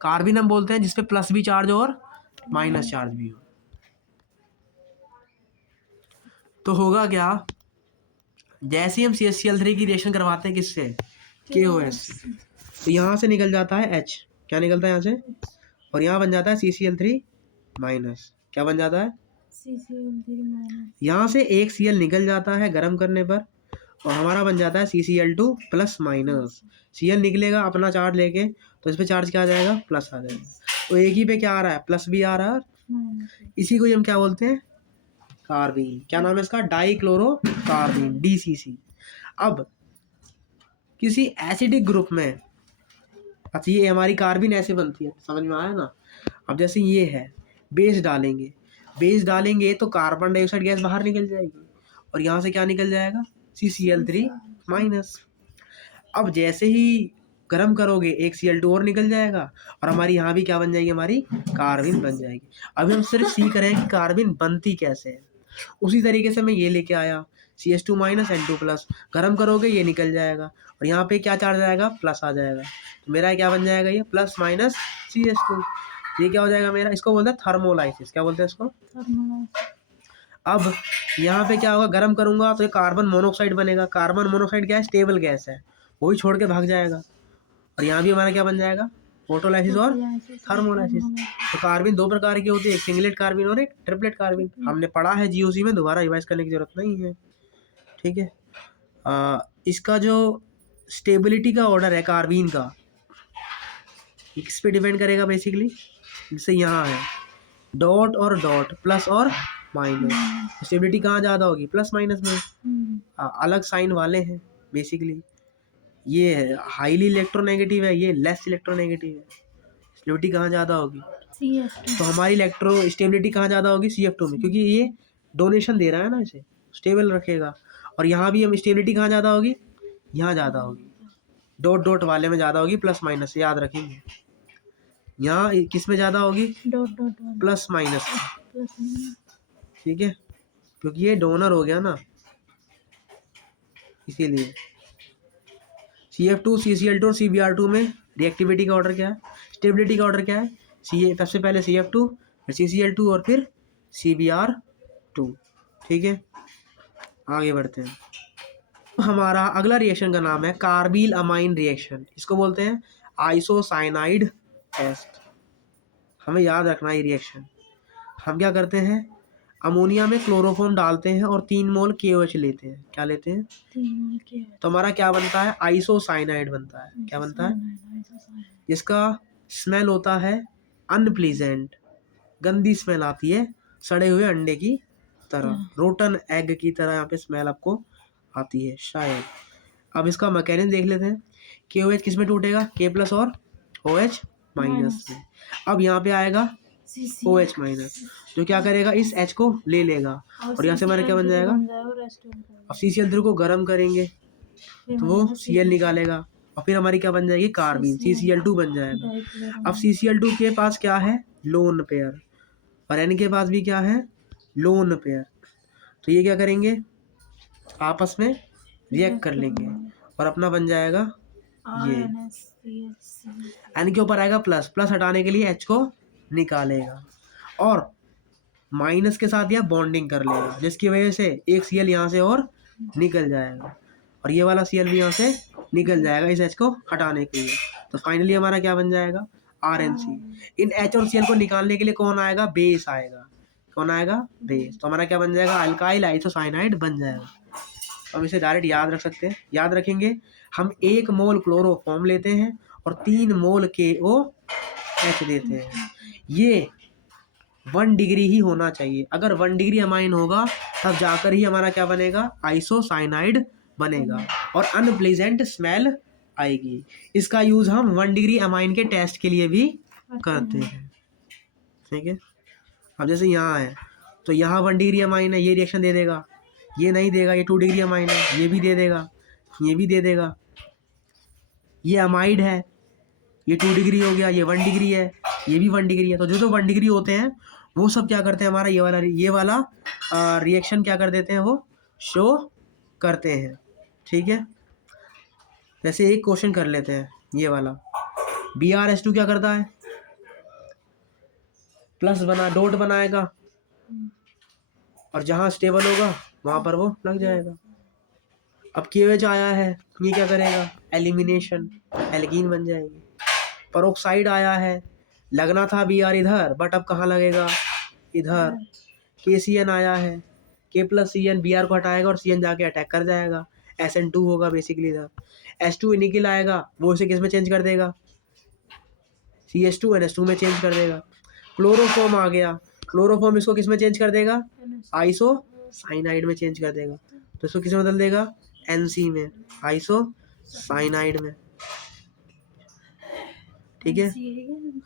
कार्बिन हम बोलते हैं जिसपे प्लस भी चार्ज और माइनस चार्ज भी हो। तो होगा क्या? जैसे ही हम CaCl3 की रिएक्शन करवाते हैं किससे? KOH से, तो यहाँ से निकल जाता है H। क्या निकलता है यहाँ से? और यहाँ बन जाता है CCl3 माइनस। क्या बन जाता है? यहाँ से एक Cl निकल जाता है गर्म करने पर और हमारा बन जाता है CCl2 प्लस माइनस। Cl निकलेगा अपना चार्ज लेके, तो इस पे चार्ज क्या आ जाएगा? प्लस आ जाएगा। तो एक ही पे क्या आ रहा है? प्लस भी आ रहा है। इसी को हम क्या बोलते हैं? कार्बीन। क्या नाम है इसका? डाइक्लोरोकार्बीन, DCC। अब किसी एसिडिक ग्रुप में, अच्छा ये हमारी कार्बीन ऐसे बनती है, समझ में आया ना? अब जैसे ये है, बेस डालेंगे तो कार्बन डाइऑक्साइड गैस बाहर निकल जाएगी और यहाँ से क्या निकल जाएगा? CCl3 minus. अब जैसे ही गर्म करोगे एक Cl2 और निकल जाएगा और हमारी यहाँ भी क्या बन जाएगी? हमारी कार्बिन बन जाएगी। अभी हम सिर्फ सीख रहे हैं कि कार्बिन बनती कैसे है। उसी तरीके से मैं ये लेके आया CH2 माइनस N2 प्लस, गर्म करोगे ये निकल जाएगा और यहाँ पे क्या चार्ज आएगा? प्लस आ जाएगा। तो मेरा क्या बन जाएगा? ये प्लस माइनस CH2। ये क्या हो जाएगा मेरा? इसको बोलते हैं थर्मोलाइसिस। क्या बोलते हैं इसको? अब यहाँ पे क्या होगा? गर्म करूंगा तो ये कार्बन मोनोऑक्साइड बनेगा। कार्बन मोनोऑक्साइड क्या है? स्टेबल गैस है, वही छोड़ के भाग जाएगा और यहाँ भी हमारा क्या बन जाएगा? फोटोलाइसिस और थर्मोलाइसिस। तो कार्बिन दो प्रकार की होती है, एक सिंगलेट कार्बिन और एक ट्रिपलेट कार्बिन। हमने पढ़ा है GOC में, दोबारा रिवाइज करने की जरूरत नहीं है, ठीक है। इसका जो स्टेबिलिटी का ऑर्डर है कार्बिन का, किस पे डिपेंड करेगा? बेसिकली जैसे यहाँ है डॉट और डॉट, प्लस और माइनस। स्टेबिलिटी कहाँ ज़्यादा होगी? प्लस माइनस में। अलग साइन वाले हैं बेसिकली। ये हाईली इलेक्ट्रोनेगेटिव है, ये लेस इलेक्ट्रोनेगेटिव है। स्टेबिलिटी कहाँ ज़्यादा होगी? तो हमारी इलेक्ट्रो स्टेबिलिटी कहाँ ज़्यादा होगी? CF2 में, क्योंकि ये डोनेशन दे रहा है ना, इसे स्टेबल रखेगा। और यहाँ भी हम स्टेबिलिटी कहाँ ज़्यादा होगी? यहाँ ज़्यादा होगी, डॉट डॉट वाले में ज़्यादा होगी, प्लस माइनस से याद रखेंगे। यहाँ किस में ज़्यादा होगी? प्लस माइनस, ठीक है, क्योंकि ये डोनर हो गया ना, इसीलिए। CF2, CCl2 और CBr2 में रिएक्टिविटी का ऑर्डर क्या है? स्टेबिलिटी का ऑर्डर क्या है? सबसे पहले CF2, फिर CCl2 और फिर CBr2, ठीक है। आगे बढ़ते हैं। हमारा अगला रिएक्शन का नाम है कार्बिल अमाइन रिएक्शन। इसको बोलते हैं आइसोसाइनाइड टेस्ट। हमें याद रखना है ये रिएक्शन। हम क्या करते हैं? अमोनिया में क्लोरोफॉर्म डालते हैं और 3 मोल KOH लेते हैं। क्या लेते हैं? 3 मोल KOH। तो हमारा क्या बनता है? आइसोसाइनाइड बनता है। क्या बनता है? जिसका स्मेल होता है अनप्लीजेंट, गंदी स्मेल आती है सड़े हुए अंडे की तरह, रोटन एग की तरह यहाँ पे स्मेल आपको आती है शायद। अब इसका मैकेनिज्म देख लेते हैं। के ओ एच किस में टूटेगा, के प्लस और ओ एच माइनस में। अब यहाँ पे आएगा ओ एच माइनस, जो क्या करेगा, इस एच को ले लेगा और यहाँ से हमारा क्या बन जाएगा। अब CCl3 को गर्म करेंगे तो वो Cl निकालेगा और फिर हमारी क्या बन जाएगी, कार्बीन, CCl2 बन जाएगा। अब CCl2 के पास क्या है, लोन पेयर, और N के पास भी क्या है, लोन पेयर। तो ये क्या करेंगे, आपस में रिएक्ट कर लेंगे और अपना बन जाएगा ये। N के ऊपर आएगा प्लस, प्लस हटाने के लिए H को निकालेगा और माइनस के साथ यह बॉन्डिंग कर लेगा, जिसकी वजह से एक Cl यहाँ से और निकल जाएगा और ये वाला Cl भी यहाँ से निकल जाएगा इस H को हटाने के लिए। तो फाइनली हमारा क्या बन जाएगा, RNC। इन H और Cl को निकालने के लिए कौन आएगा, बेस आएगा। कौन आएगा, बेस। तो हमारा क्या बन जाएगा, अल्काइल आइसोसाइनाइड बन जाएगा। हम इसे डायरेक्ट याद रख सकते हैं। याद रखेंगे, हम 1 मोल क्लोरोफॉर्म लेते हैं और 3 मोल KOH देते हैं। ये 1 डिग्री ही होना चाहिए। अगर 1 डिग्री अमाइन होगा तब जाकर ही हमारा क्या बनेगा, आइसोसाइनाइड बनेगा और अनप्लीजेंट स्मेल आएगी। इसका यूज हम 1 डिग्री अमाइन के टेस्ट के लिए भी करते हैं। ठीक है, अब जैसे यहाँ है तो यहाँ 1 डिग्री अमाइन है, ये रिएक्शन दे देगा, ये नहीं देगा, ये 2 डिग्री अमाइन है, ये भी दे देगा, ये भी दे देगा। ये अमाइड है, ये 2 डिग्री हो गया, ये 1 डिग्री है, ये भी 1 डिग्री है। तो जो 1 डिग्री होते हैं वो सब क्या करते हैं, हमारा ये वाला रिएक्शन क्या कर देते हैं, वो शो करते हैं। ठीक है, जैसे एक क्वेश्चन कर लेते हैं, ये वाला BrH2 क्या करता है, प्लस बना डॉट बनाएगा और जहाँ स्टेबल होगा वहाँ पर वो लग जाएगा। अब KOH आया है, ये क्या करेगा, एलिमिनेशन, एल्कीन बन जाएगी। पेरोक्साइड आया है, लगना था Br इधर, बट अब कहाँ लगेगा, इधर। KCN आया है, K प्लस CN Br को हटाएगा और CN जाके अटैक कर जाएगा, SN2 होगा बेसिकली इधर। H2 निकल आएगा, वो इसे किस में चेंज कर देगा, CH2 NH2 में चेंज कर देगा। क्लोरोफॉर्म आ गया, क्लोरोफॉर्म इसको किस में चेंज कर देगा, आइसोसाइनाइड में चेंज कर देगा। तो इसको किस में बदल देगा, NC में, आइसोसाइनाइड में। ठीक है,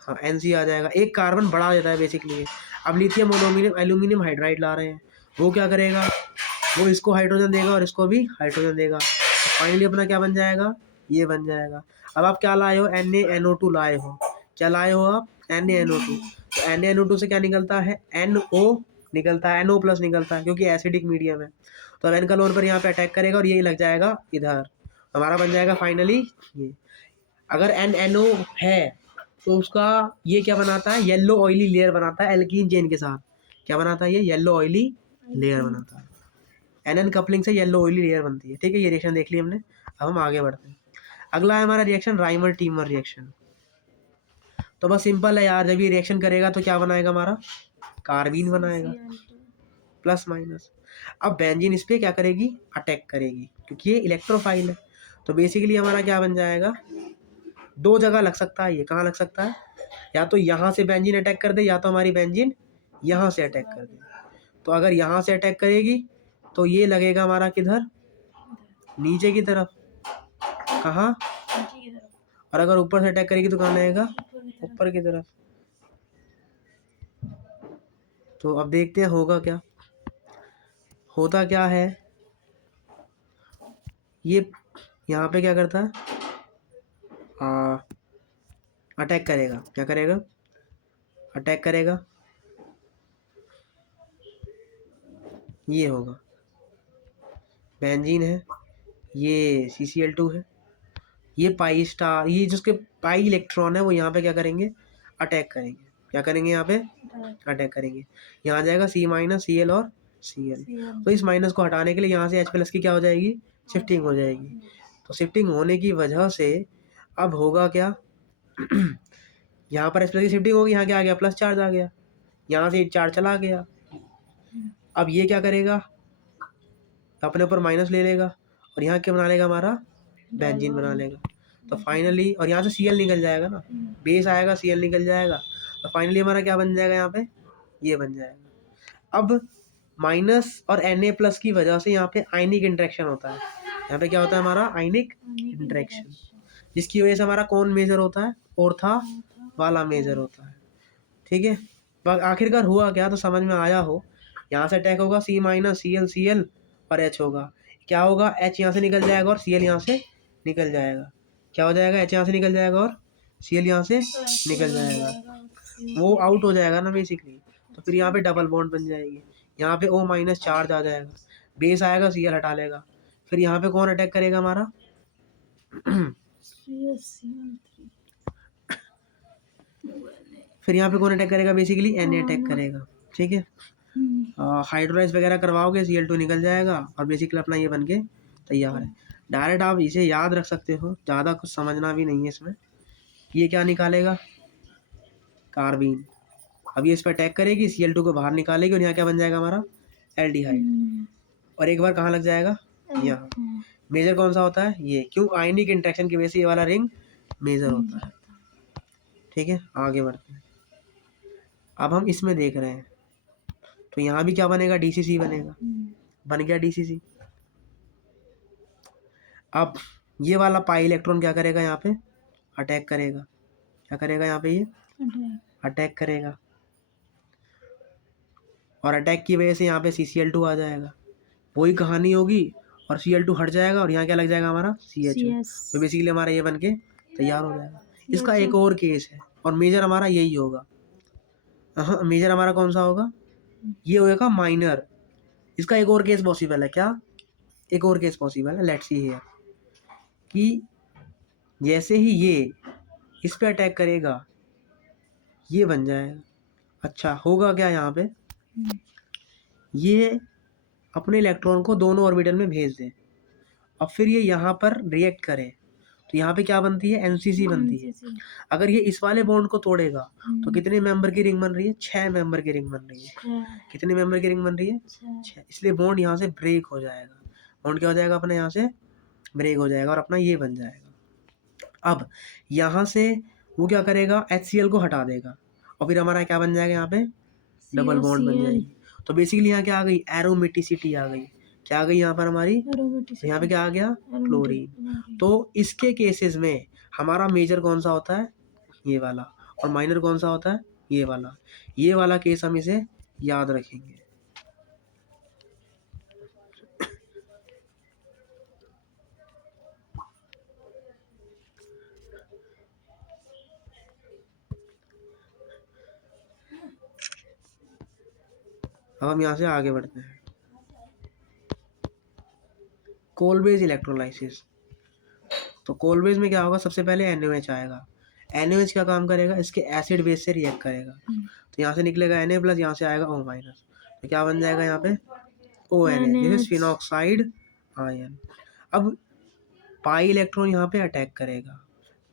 हाँ NC आ जाएगा, एक कार्बन बढ़ा देता है बेसिकली। अब लिथियम एल्यूमिनियम हाइड्राइड ला रहे हैं, वो क्या करेगा, वो इसको हाइड्रोजन देगा और इसको भी हाइड्रोजन देगा। फाइनली अपना क्या बन जाएगा, ये बन जाएगा। अब आप क्या लाए हो, NaNO2 लाए हो। क्या लाए हो आप, NaNO2। तो NaNO2 से क्या निकलता है, NO निकलता है, NO प्लस निकलता है, क्योंकि एसिडिक मीडियम है। तो अब N का लोन पर यहाँ पे अटैक करेगा और ये लग जाएगा इधर, हमारा बन जाएगा फाइनली ये। अगर NNO है तो उसका ये क्या बनाता है, येलो ऑयली लेयर बनाता है एल्कीन चेन के साथ। क्या बनाता है, ये येलो ऑयली लेयर बनाता है। NN कपलिंग से येलो ऑयली लेयर बनती है। ठीक है, ये रिएक्शन देख ली हमने। अब हम आगे बढ़ते हैं। अगला है हमारा रिएक्शन राइमर टीमर रिएक्शन। तो बस सिंपल है यार, जब ये रिएक्शन करेगा तो क्या बनाएगा, हमारा कार्बीन बनाएगा, प्लस माइनस। अब बेंजीन इस पर क्या करेगी, अटैक करेगी, क्योंकि ये इलेक्ट्रोफाइल है। तो बेसिकली हमारा क्या बन जाएगा, 2 जगह लग सकता है। ये कहाँ लग सकता है, या तो यहाँ से बेंजीन अटैक कर दे, या तो हमारी बेंजीन यहाँ से अटैक कर दे। तो अगर यहाँ से अटैक करेगी तो ये लगेगा हमारा किधर, नीचे की तरफ। कहाँ, और अगर ऊपर से अटैक करेगी तो कहाँ लगेगा, ऊपर की तरफ। तो अब देखते हैं होगा क्या, होता क्या है। ये यहाँ पे क्या करता है, अटैक करेगा। क्या करेगा, अटैक करेगा। ये होगा, बेंजीन है, ये CCl2 है, ये पाई स्टार, ये जिसके पाई इलेक्ट्रॉन है वो यहाँ पे क्या करेंगे, अटैक करेंगे। क्या करेंगे, यहाँ पे अटैक करेंगे। यहाँ आ जाएगा C माइनस Cl और Cl। तो इस माइनस को हटाने के लिए यहाँ से H प्लस की क्या हो जाएगी, शिफ्टिंग हो जाएगी। तो शिफ्टिंग होने की वजह से अब होगा क्या यहाँ पर H प्लस की शिफ्टिंग होगी, यहाँ क्या आ गया, प्लस चार्ज आ गया, यहाँ से चार्ज चला गया। अब ये क्या करेगा, अपने ऊपर माइनस ले लेगा और यहाँ क्या बना लेगा, हमारा बेंजीन बना लेगा। तो फाइनली, और यहाँ से Cl निकल जाएगा ना, बेस आएगा, Cl निकल जाएगा, तो फाइनली हमारा क्या बन जाएगा यहाँ पे, ये बन जाएगा। अब माइनस और Na+ की वजह से यहाँ पे आयनिक इंटरेक्शन होता है। यहाँ पे क्या होता है हमारा, आयनिक इंटरेक्शन, जिसकी वजह से हमारा कौन मेजर होता है, ऑर्था वाला मेजर होता है। ठीक है, आखिरकार हुआ क्या, तो समझ में आया हो। यहाँ से अटैक होगा C-Cl और H होगा, क्या होगा, H यहाँ से निकल जाएगा और Cl यहाँ से निकल जाएगा। क्या हो जाएगा, H यहाँ से निकल जाएगा और Cl यहाँ से निकल जाएगा, वो आउट हो जाएगा ना बेसिकली। तो फिर यहाँ पे डबल बॉन्ड बन जाएगी, यहाँ पे O- चार्ज आ जाएगा, बेस आएगा, Cl हटा लेगा, फिर यहाँ पे कौन अटैक करेगा हमारा, फिर यहाँ पे कौन अटैक करेगा, बेसिकली Na अटैक करेगा। ठीक है, हाइड्रोलाइज वगैरह करवाओगे, Cl2 निकल जाएगा और बेसिकली अपना ये बन के तैयार है। डायरेक्ट आप इसे याद रख सकते हो, ज़्यादा कुछ समझना भी नहीं है इसमें। ये क्या निकालेगा, कार्बीन, अब ये इस पर अटैक करेगी, Cl2 को बाहर निकालेगी और यहाँ क्या बन जाएगा हमारा, एल्डिहाइड, और एक बार कहाँ लग जाएगा, यहाँ। मेजर कौन सा होता है, ये, क्यों, आयनिक इंटरेक्शन की वजह से ये वाला रिंग मेजर होता है। ठीक है, आगे बढ़ते हैं। अब हम इसमें देख रहे हैं, तो यहाँ भी क्या बनेगा, DCC बनेगा, बन गया DCC। अब ये वाला पाई इलेक्ट्रॉन क्या करेगा, यहाँ पे अटैक करेगा, क्या करेगा यहाँ पे, ये अटैक करेगा, और अटैक की वजह से यहाँ पे CCl2 आ जाएगा, वही कहानी होगी, और Cl2 हट जाएगा और यहाँ क्या लग जाएगा हमारा, CH2, तो बेसिकली हमारा ये बन के तैयार हो जाएगा। इसका एक और केस है, और मेजर हमारा यही होगा। हाँ, मेजर हमारा कौन सा होगा, ये होगा माइनर। इसका एक और केस पॉसिबल है, क्या, एक और केस पॉसिबल है, लेट्स सी हियर, कि जैसे ही ये इस पे अटैक करेगा, ये बन जाएगा। अच्छा, होगा क्या यहाँ पे, ये अपने इलेक्ट्रॉन को दोनों ऑर्बिटल में भेज दे, और फिर ये यहाँ पर रिएक्ट करे, तो यहाँ पे क्या बनती है, NCC बनती है। अगर ये इस वाले बॉन्ड को तोड़ेगा तो कितने मेंबर की रिंग बन रही है, 6 मेंबर की रिंग बन रही है। कितने मेंबर की रिंग बन रही है, 6, इसलिए बॉन्ड यहाँ से ब्रेक हो जाएगा। बॉन्ड क्या हो जाएगा, अपना यहाँ से ब्रेक हो जाएगा और अपना ये बन जाएगा। अब यहाँ से वो क्या करेगा, HCl को हटा देगा, और फिर हमारा क्या बन जाएगा, यहाँ पे डबल बॉन्ड बन जाएगी। तो बेसिकली यहाँ क्या आ गई, एरोमेटिसिटी आ गई, क्या आ गई यहाँ पर हमारी, तो यहाँ पे क्या आ गया, क्लोरीन। तो इसके केसेस में हमारा मेजर कौन सा होता है, ये वाला, और माइनर कौन सा होता है, ये वाला। ये वाला केस हम इसे याद रखेंगे। अब हम यहाँ से आगे बढ़ते हैं, कोलबेज इलेक्ट्रोलाइसिस। तो कोलबेज में क्या होगा, सबसे पहले NaOH आएगा। NaOH क्या काम करेगा, इसके एसिड बेस से रिएक्ट करेगा, तो यहाँ से निकलेगा Na+, यहाँ से आएगा O-, तो क्या बन जाएगा यहाँ पे, ONA, this is phenoxide ion. अब पाई इलेक्ट्रॉन यहाँ पे अटैक करेगा,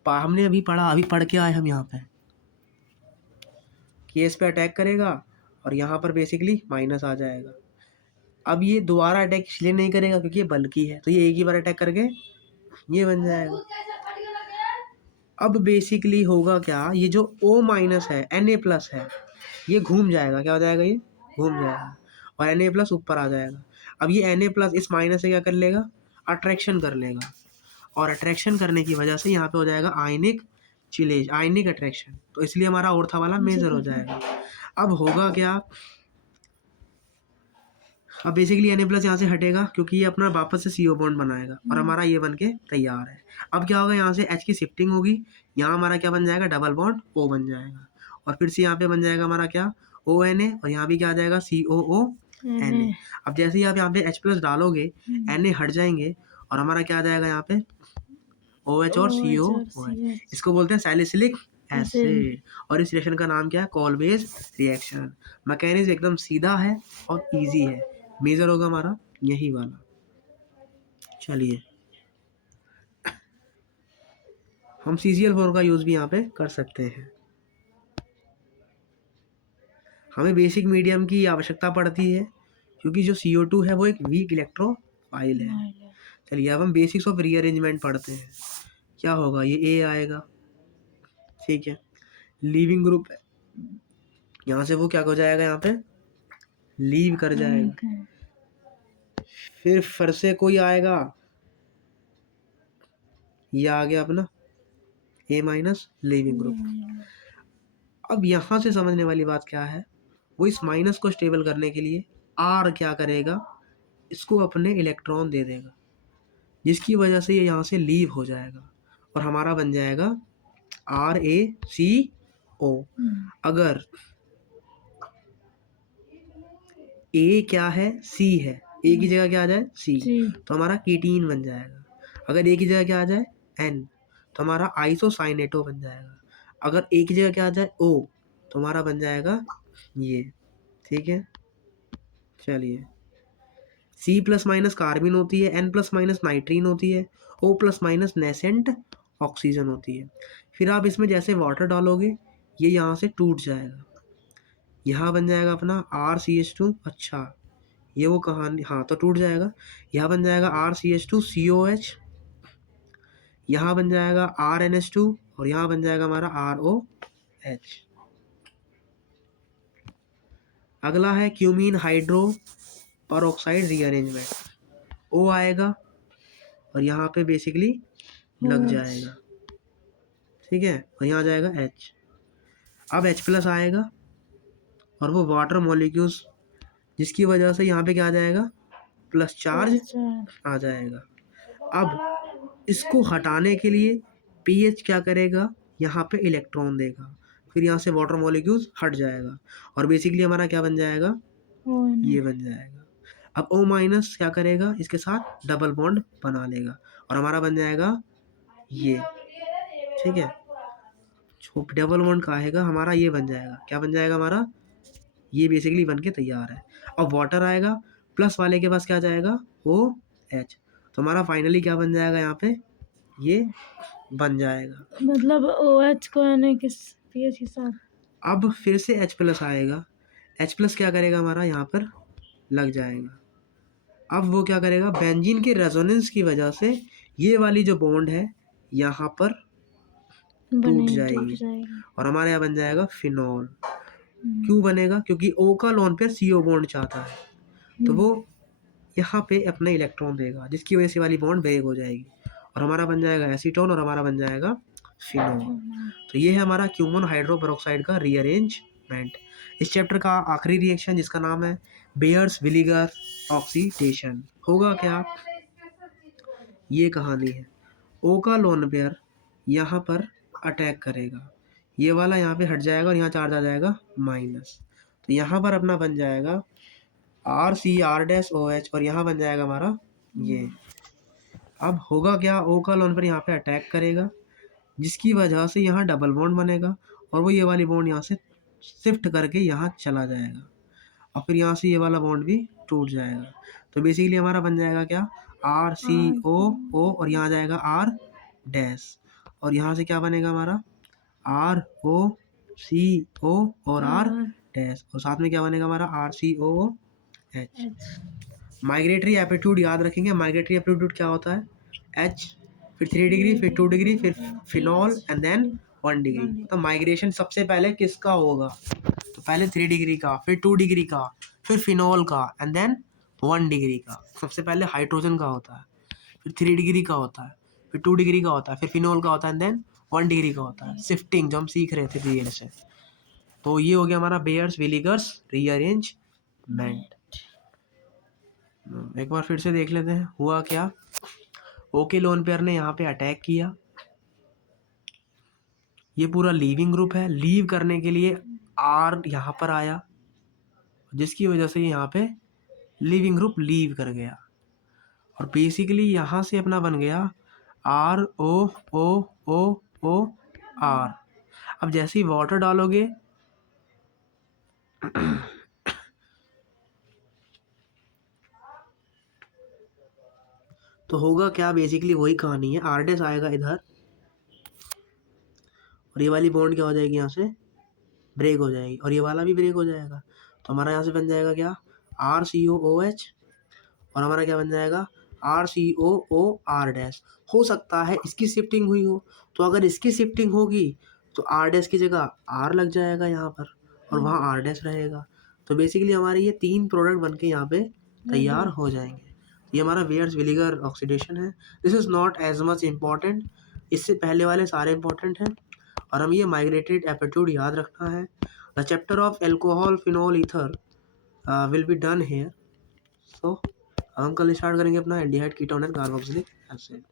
हमने अभी पढ़ा, अभी पढ़ के आए हम यहाँ पे, केस पे अटैक करेगा और यहाँ पर बेसिकली माइनस आ जाएगा। अब ये दोबारा अटैक इसलिए नहीं करेगा क्योंकि ये बल्कि है, तो ये एक ही बार अटैक करके ये बन जाएगा। अब बेसिकली होगा क्या, ये जो O- है, Na+ है, ये घूम जाएगा, क्या हो जाएगा, ये घूम जाएगा और Na+ ऊपर आ जाएगा। अब ये Na+ इस माइनस से क्या कर लेगा, अट्रैक्शन कर लेगा, और अट्रैक्शन करने की वजह से यहाँ पे हो जाएगा आयनिक चिलेज, आयनिक अट्रैक्शन, तो इसलिए हमारा ऑर्था वाला मेजर हो जाएगा। अब होगा क्या, अब बेसिकली Na+ यहाँ से हटेगा क्योंकि ये अपना वापस से CO बॉन्ड बनाएगा और हमारा ये बन के तैयार है। अब क्या होगा, यहाँ से H की शिफ्टिंग होगी, यहाँ हमारा क्या बन जाएगा, डबल बॉन्ड O बन जाएगा, और फिर से यहाँ पे बन जाएगा हमारा क्या, ONA, और यहाँ भी क्या आ जाएगा, COONA। अब जैसे ही आप यहाँ पे H+ डालोगे, Na हट जाएंगे और हमारा क्या आ जाएगा यहाँ पे, OH और COOH, इसको बोलते हैं सैलिसिलिक एसिड, और इस रिएक्शन का नाम क्या है, कोलबेज रिएक्शन। मैकेनिज्म एकदम सीधा है और इजी है, मेजर होगा हमारा यही वाला। चलिए, हम CCl4 का यूज भी यहाँ पे कर सकते हैं। हमें बेसिक मीडियम की आवश्यकता पड़ती है क्योंकि जो CO2 है वो एक वीक इलेक्ट्रोफाइल है। चलिए, अब हम बेसिक्स ऑफ रीअरेंजमेंट पढ़ते हैं। क्या होगा, ये ए आएगा, ठीक है, लीविंग ग्रुप है, यहाँ से वो क्या हो जाएगा, यहाँ पे लीव कर जाएगा। ओके। फिर से कोई आएगा, ये आ गया अपना ए माइनस लीविंग ग्रुप। अब यहाँ से समझने वाली बात क्या है, वो इस माइनस को स्टेबल करने के लिए आर क्या करेगा, इसको अपने इलेक्ट्रॉन दे देगा, जिसकी वजह से ये यहाँ से लीव हो जाएगा और हमारा बन जाएगा RaCO। अगर ए क्या है, सी है, ए की जगह क्या आ जाए, सी, तो हमारा कीटीन बन जाएगा। अगर ए की जगह क्या आ जाए, एन, तो हमारा आइसोसाइनेटो बन जाएगा। अगर ए की जगह क्या आ जाए, ओ, तो हमारा बन जाएगा ये, ठीक है। चलिए, सी प्लस माइनस कार्बिन होती है, एन प्लस माइनस नाइट्रीन होती है, O plus minus nascent oxygen होती है। फिर आप इसमें जैसे वाटर डालोगे, ये यहाँ से टूट जाएगा, यहाँ बन जाएगा अपना RCH2। अच्छा, ये वो कहानी, हाँ, तो टूट जाएगा, यहाँ बन जाएगा RCH2COH, यहाँ बन जाएगा RNH2 और यहाँ बन जाएगा हमारा ROH। अगला है cumene hydro peroxide rearrangement. O आएगा और यहाँ पे बेसिकली लग जाएगा, ठीक है, और यहाँ जाएगा H। अब H प्लस आएगा और वो वाटर मॉलिक्यूल्स, जिसकी वजह से यहाँ पे क्या आ जाएगा, प्लस चार्ज आ जाएगा। अब इसको हटाने के लिए पीएच क्या करेगा, यहाँ पे इलेक्ट्रॉन देगा, फिर यहाँ से वाटर मॉलिक्यूल्स हट जाएगा और बेसिकली हमारा क्या बन जाएगा, ये बन जाएगा। अब O माइनस क्या करेगा, इसके साथ डबल बॉन्ड बना लेगा और हमारा बन जाएगा ये, ठीक है। डबल बॉन्ड का आएगा हमारा, ये बन जाएगा, क्या बन जाएगा हमारा, ये बेसिकली बन के तैयार है। अब वाटर आएगा, प्लस वाले के पास क्या जाएगा, OH, तो हमारा फाइनली क्या बन जाएगा, यहाँ पे ये बन जाएगा। मतलब OH को यानी किस पीएच के साथ। अब फिर से H प्लस आएगा, H प्लस क्या करेगा, हमारा यहाँ पर लग जाएगा। अब वो क्या करेगा, बेंजीन के रेजोनेंस की वजह से ये वाली जो बॉन्ड है यहाँ पर टूट जाएगी और हमारे यहाँ बन जाएगा फिनॉल। क्यों बनेगा, क्योंकि O का लोन पेयर CO बॉन्ड चाहता है, तो वो यहाँ पे अपने इलेक्ट्रॉन देगा, जिसकी वजह से वाली बॉन्ड ब्रेक हो जाएगी और हमारा बन जाएगा एसीटोन और हमारा बन जाएगा फिनॉल। तो ये है हमारा क्यूमन हाइड्रो पेरोक्साइड का रीअरेंजमेंट। इस चैप्टर का आखिरी रिएक्शन, जिसका नाम है बेयर्स विलीगर ऑक्सीडेशन, होगा क्या, ये कहानी है। O का लोन पेयर यहाँ पर अटैक करेगा, ये वाला यहाँ पे हट जाएगा और यहाँ चार्ज आ जाएगा माइनस, तो यहाँ पर अपना बन जाएगा RCR-OH और यहाँ बन जाएगा हमारा ये। अब होगा क्या, O का लोन पर यहाँ पे अटैक करेगा, जिसकी वजह से यहाँ डबल बॉन्ड बनेगा और वो ये वाली बॉन्ड यहाँ से शिफ्ट करके यहाँ चला जाएगा और फिर यहाँ से ये वाला बॉन्ड भी टूट जाएगा। तो बेसिकली हमारा बन जाएगा क्या, RCOO और यहाँ जाएगा R डैश और यहाँ से क्या बनेगा हमारा ROCO और R डैश और साथ में क्या बनेगा हमारा RCOOH। माइग्रेटरी एप्टीट्यूड याद रखेंगे, माइग्रेटरी एप्टीट्यूड क्या होता है, H, फिर 3 डिग्री, फिर 2 डिग्री, फिर फिनॉल एंड देन 1 डिग्री। तो माइग्रेशन सबसे पहले किसका होगा, तो पहले 3 डिग्री का, फिर 2 डिग्री का, फिर फिनॉल का एंड देन 1 डिग्री का। सबसे पहले हाइड्रोजन का होता है, फिर 3 डिग्री का होता है, फिर 2 डिग्री का होता है, फिर फिनॉल का होता है एंड देन 1 डिग्री का होता है। शिफ्टिंग जो हम सीख रहे थे पीरियड से। तो ये हो गया हमारा बेयर्स विलीगर्स रीअरेंजमेंट। एक बार फिर से देख लेते हैं हुआ क्या। ओके लोन पेयर ने यहाँ पे अटैक किया, ये पूरा लीविंग ग्रुप है, लीव करने के लिए आर यहाँ पर आया, जिसकी वजह से यहाँ पे लीविंग ग्रुप लीव कर गया और बेसिकली यहाँ से अपना बन गया ROOOR। अब जैसे ही वाटर डालोगे तो होगा क्या, बेसिकली वही कहानी है, R डैश आएगा इधर और ये वाली बॉन्ड क्या हो जाएगी, यहाँ से ब्रेक हो जाएगी और ये वाला भी ब्रेक हो जाएगा। तो हमारा यहाँ से बन जाएगा क्या, RCOOH और हमारा क्या बन जाएगा RCOOR डैश। हो सकता है इसकी शिफ्टिंग हुई हो, तो अगर इसकी शिफ्टिंग होगी तो R डैश की जगह R लग जाएगा यहाँ पर और वहाँ R डैश रहेगा। तो बेसिकली हमारे ये 3 प्रोडक्ट बन के यहाँ पे तैयार हो जाएंगे। ये हमारा बेयर्स विनेगर ऑक्सीडेशन है। This is not as much important, इससे पहले वाले सारे इंपॉर्टेंट हैं और हमें ये माइग्रेटेड एप्टीट्यूड याद रखना है। The chapter of alcohol phenol ether will be done here. So हम कल स्टार्ट करेंगे अपना aldehyde ketone and carboxylic acid.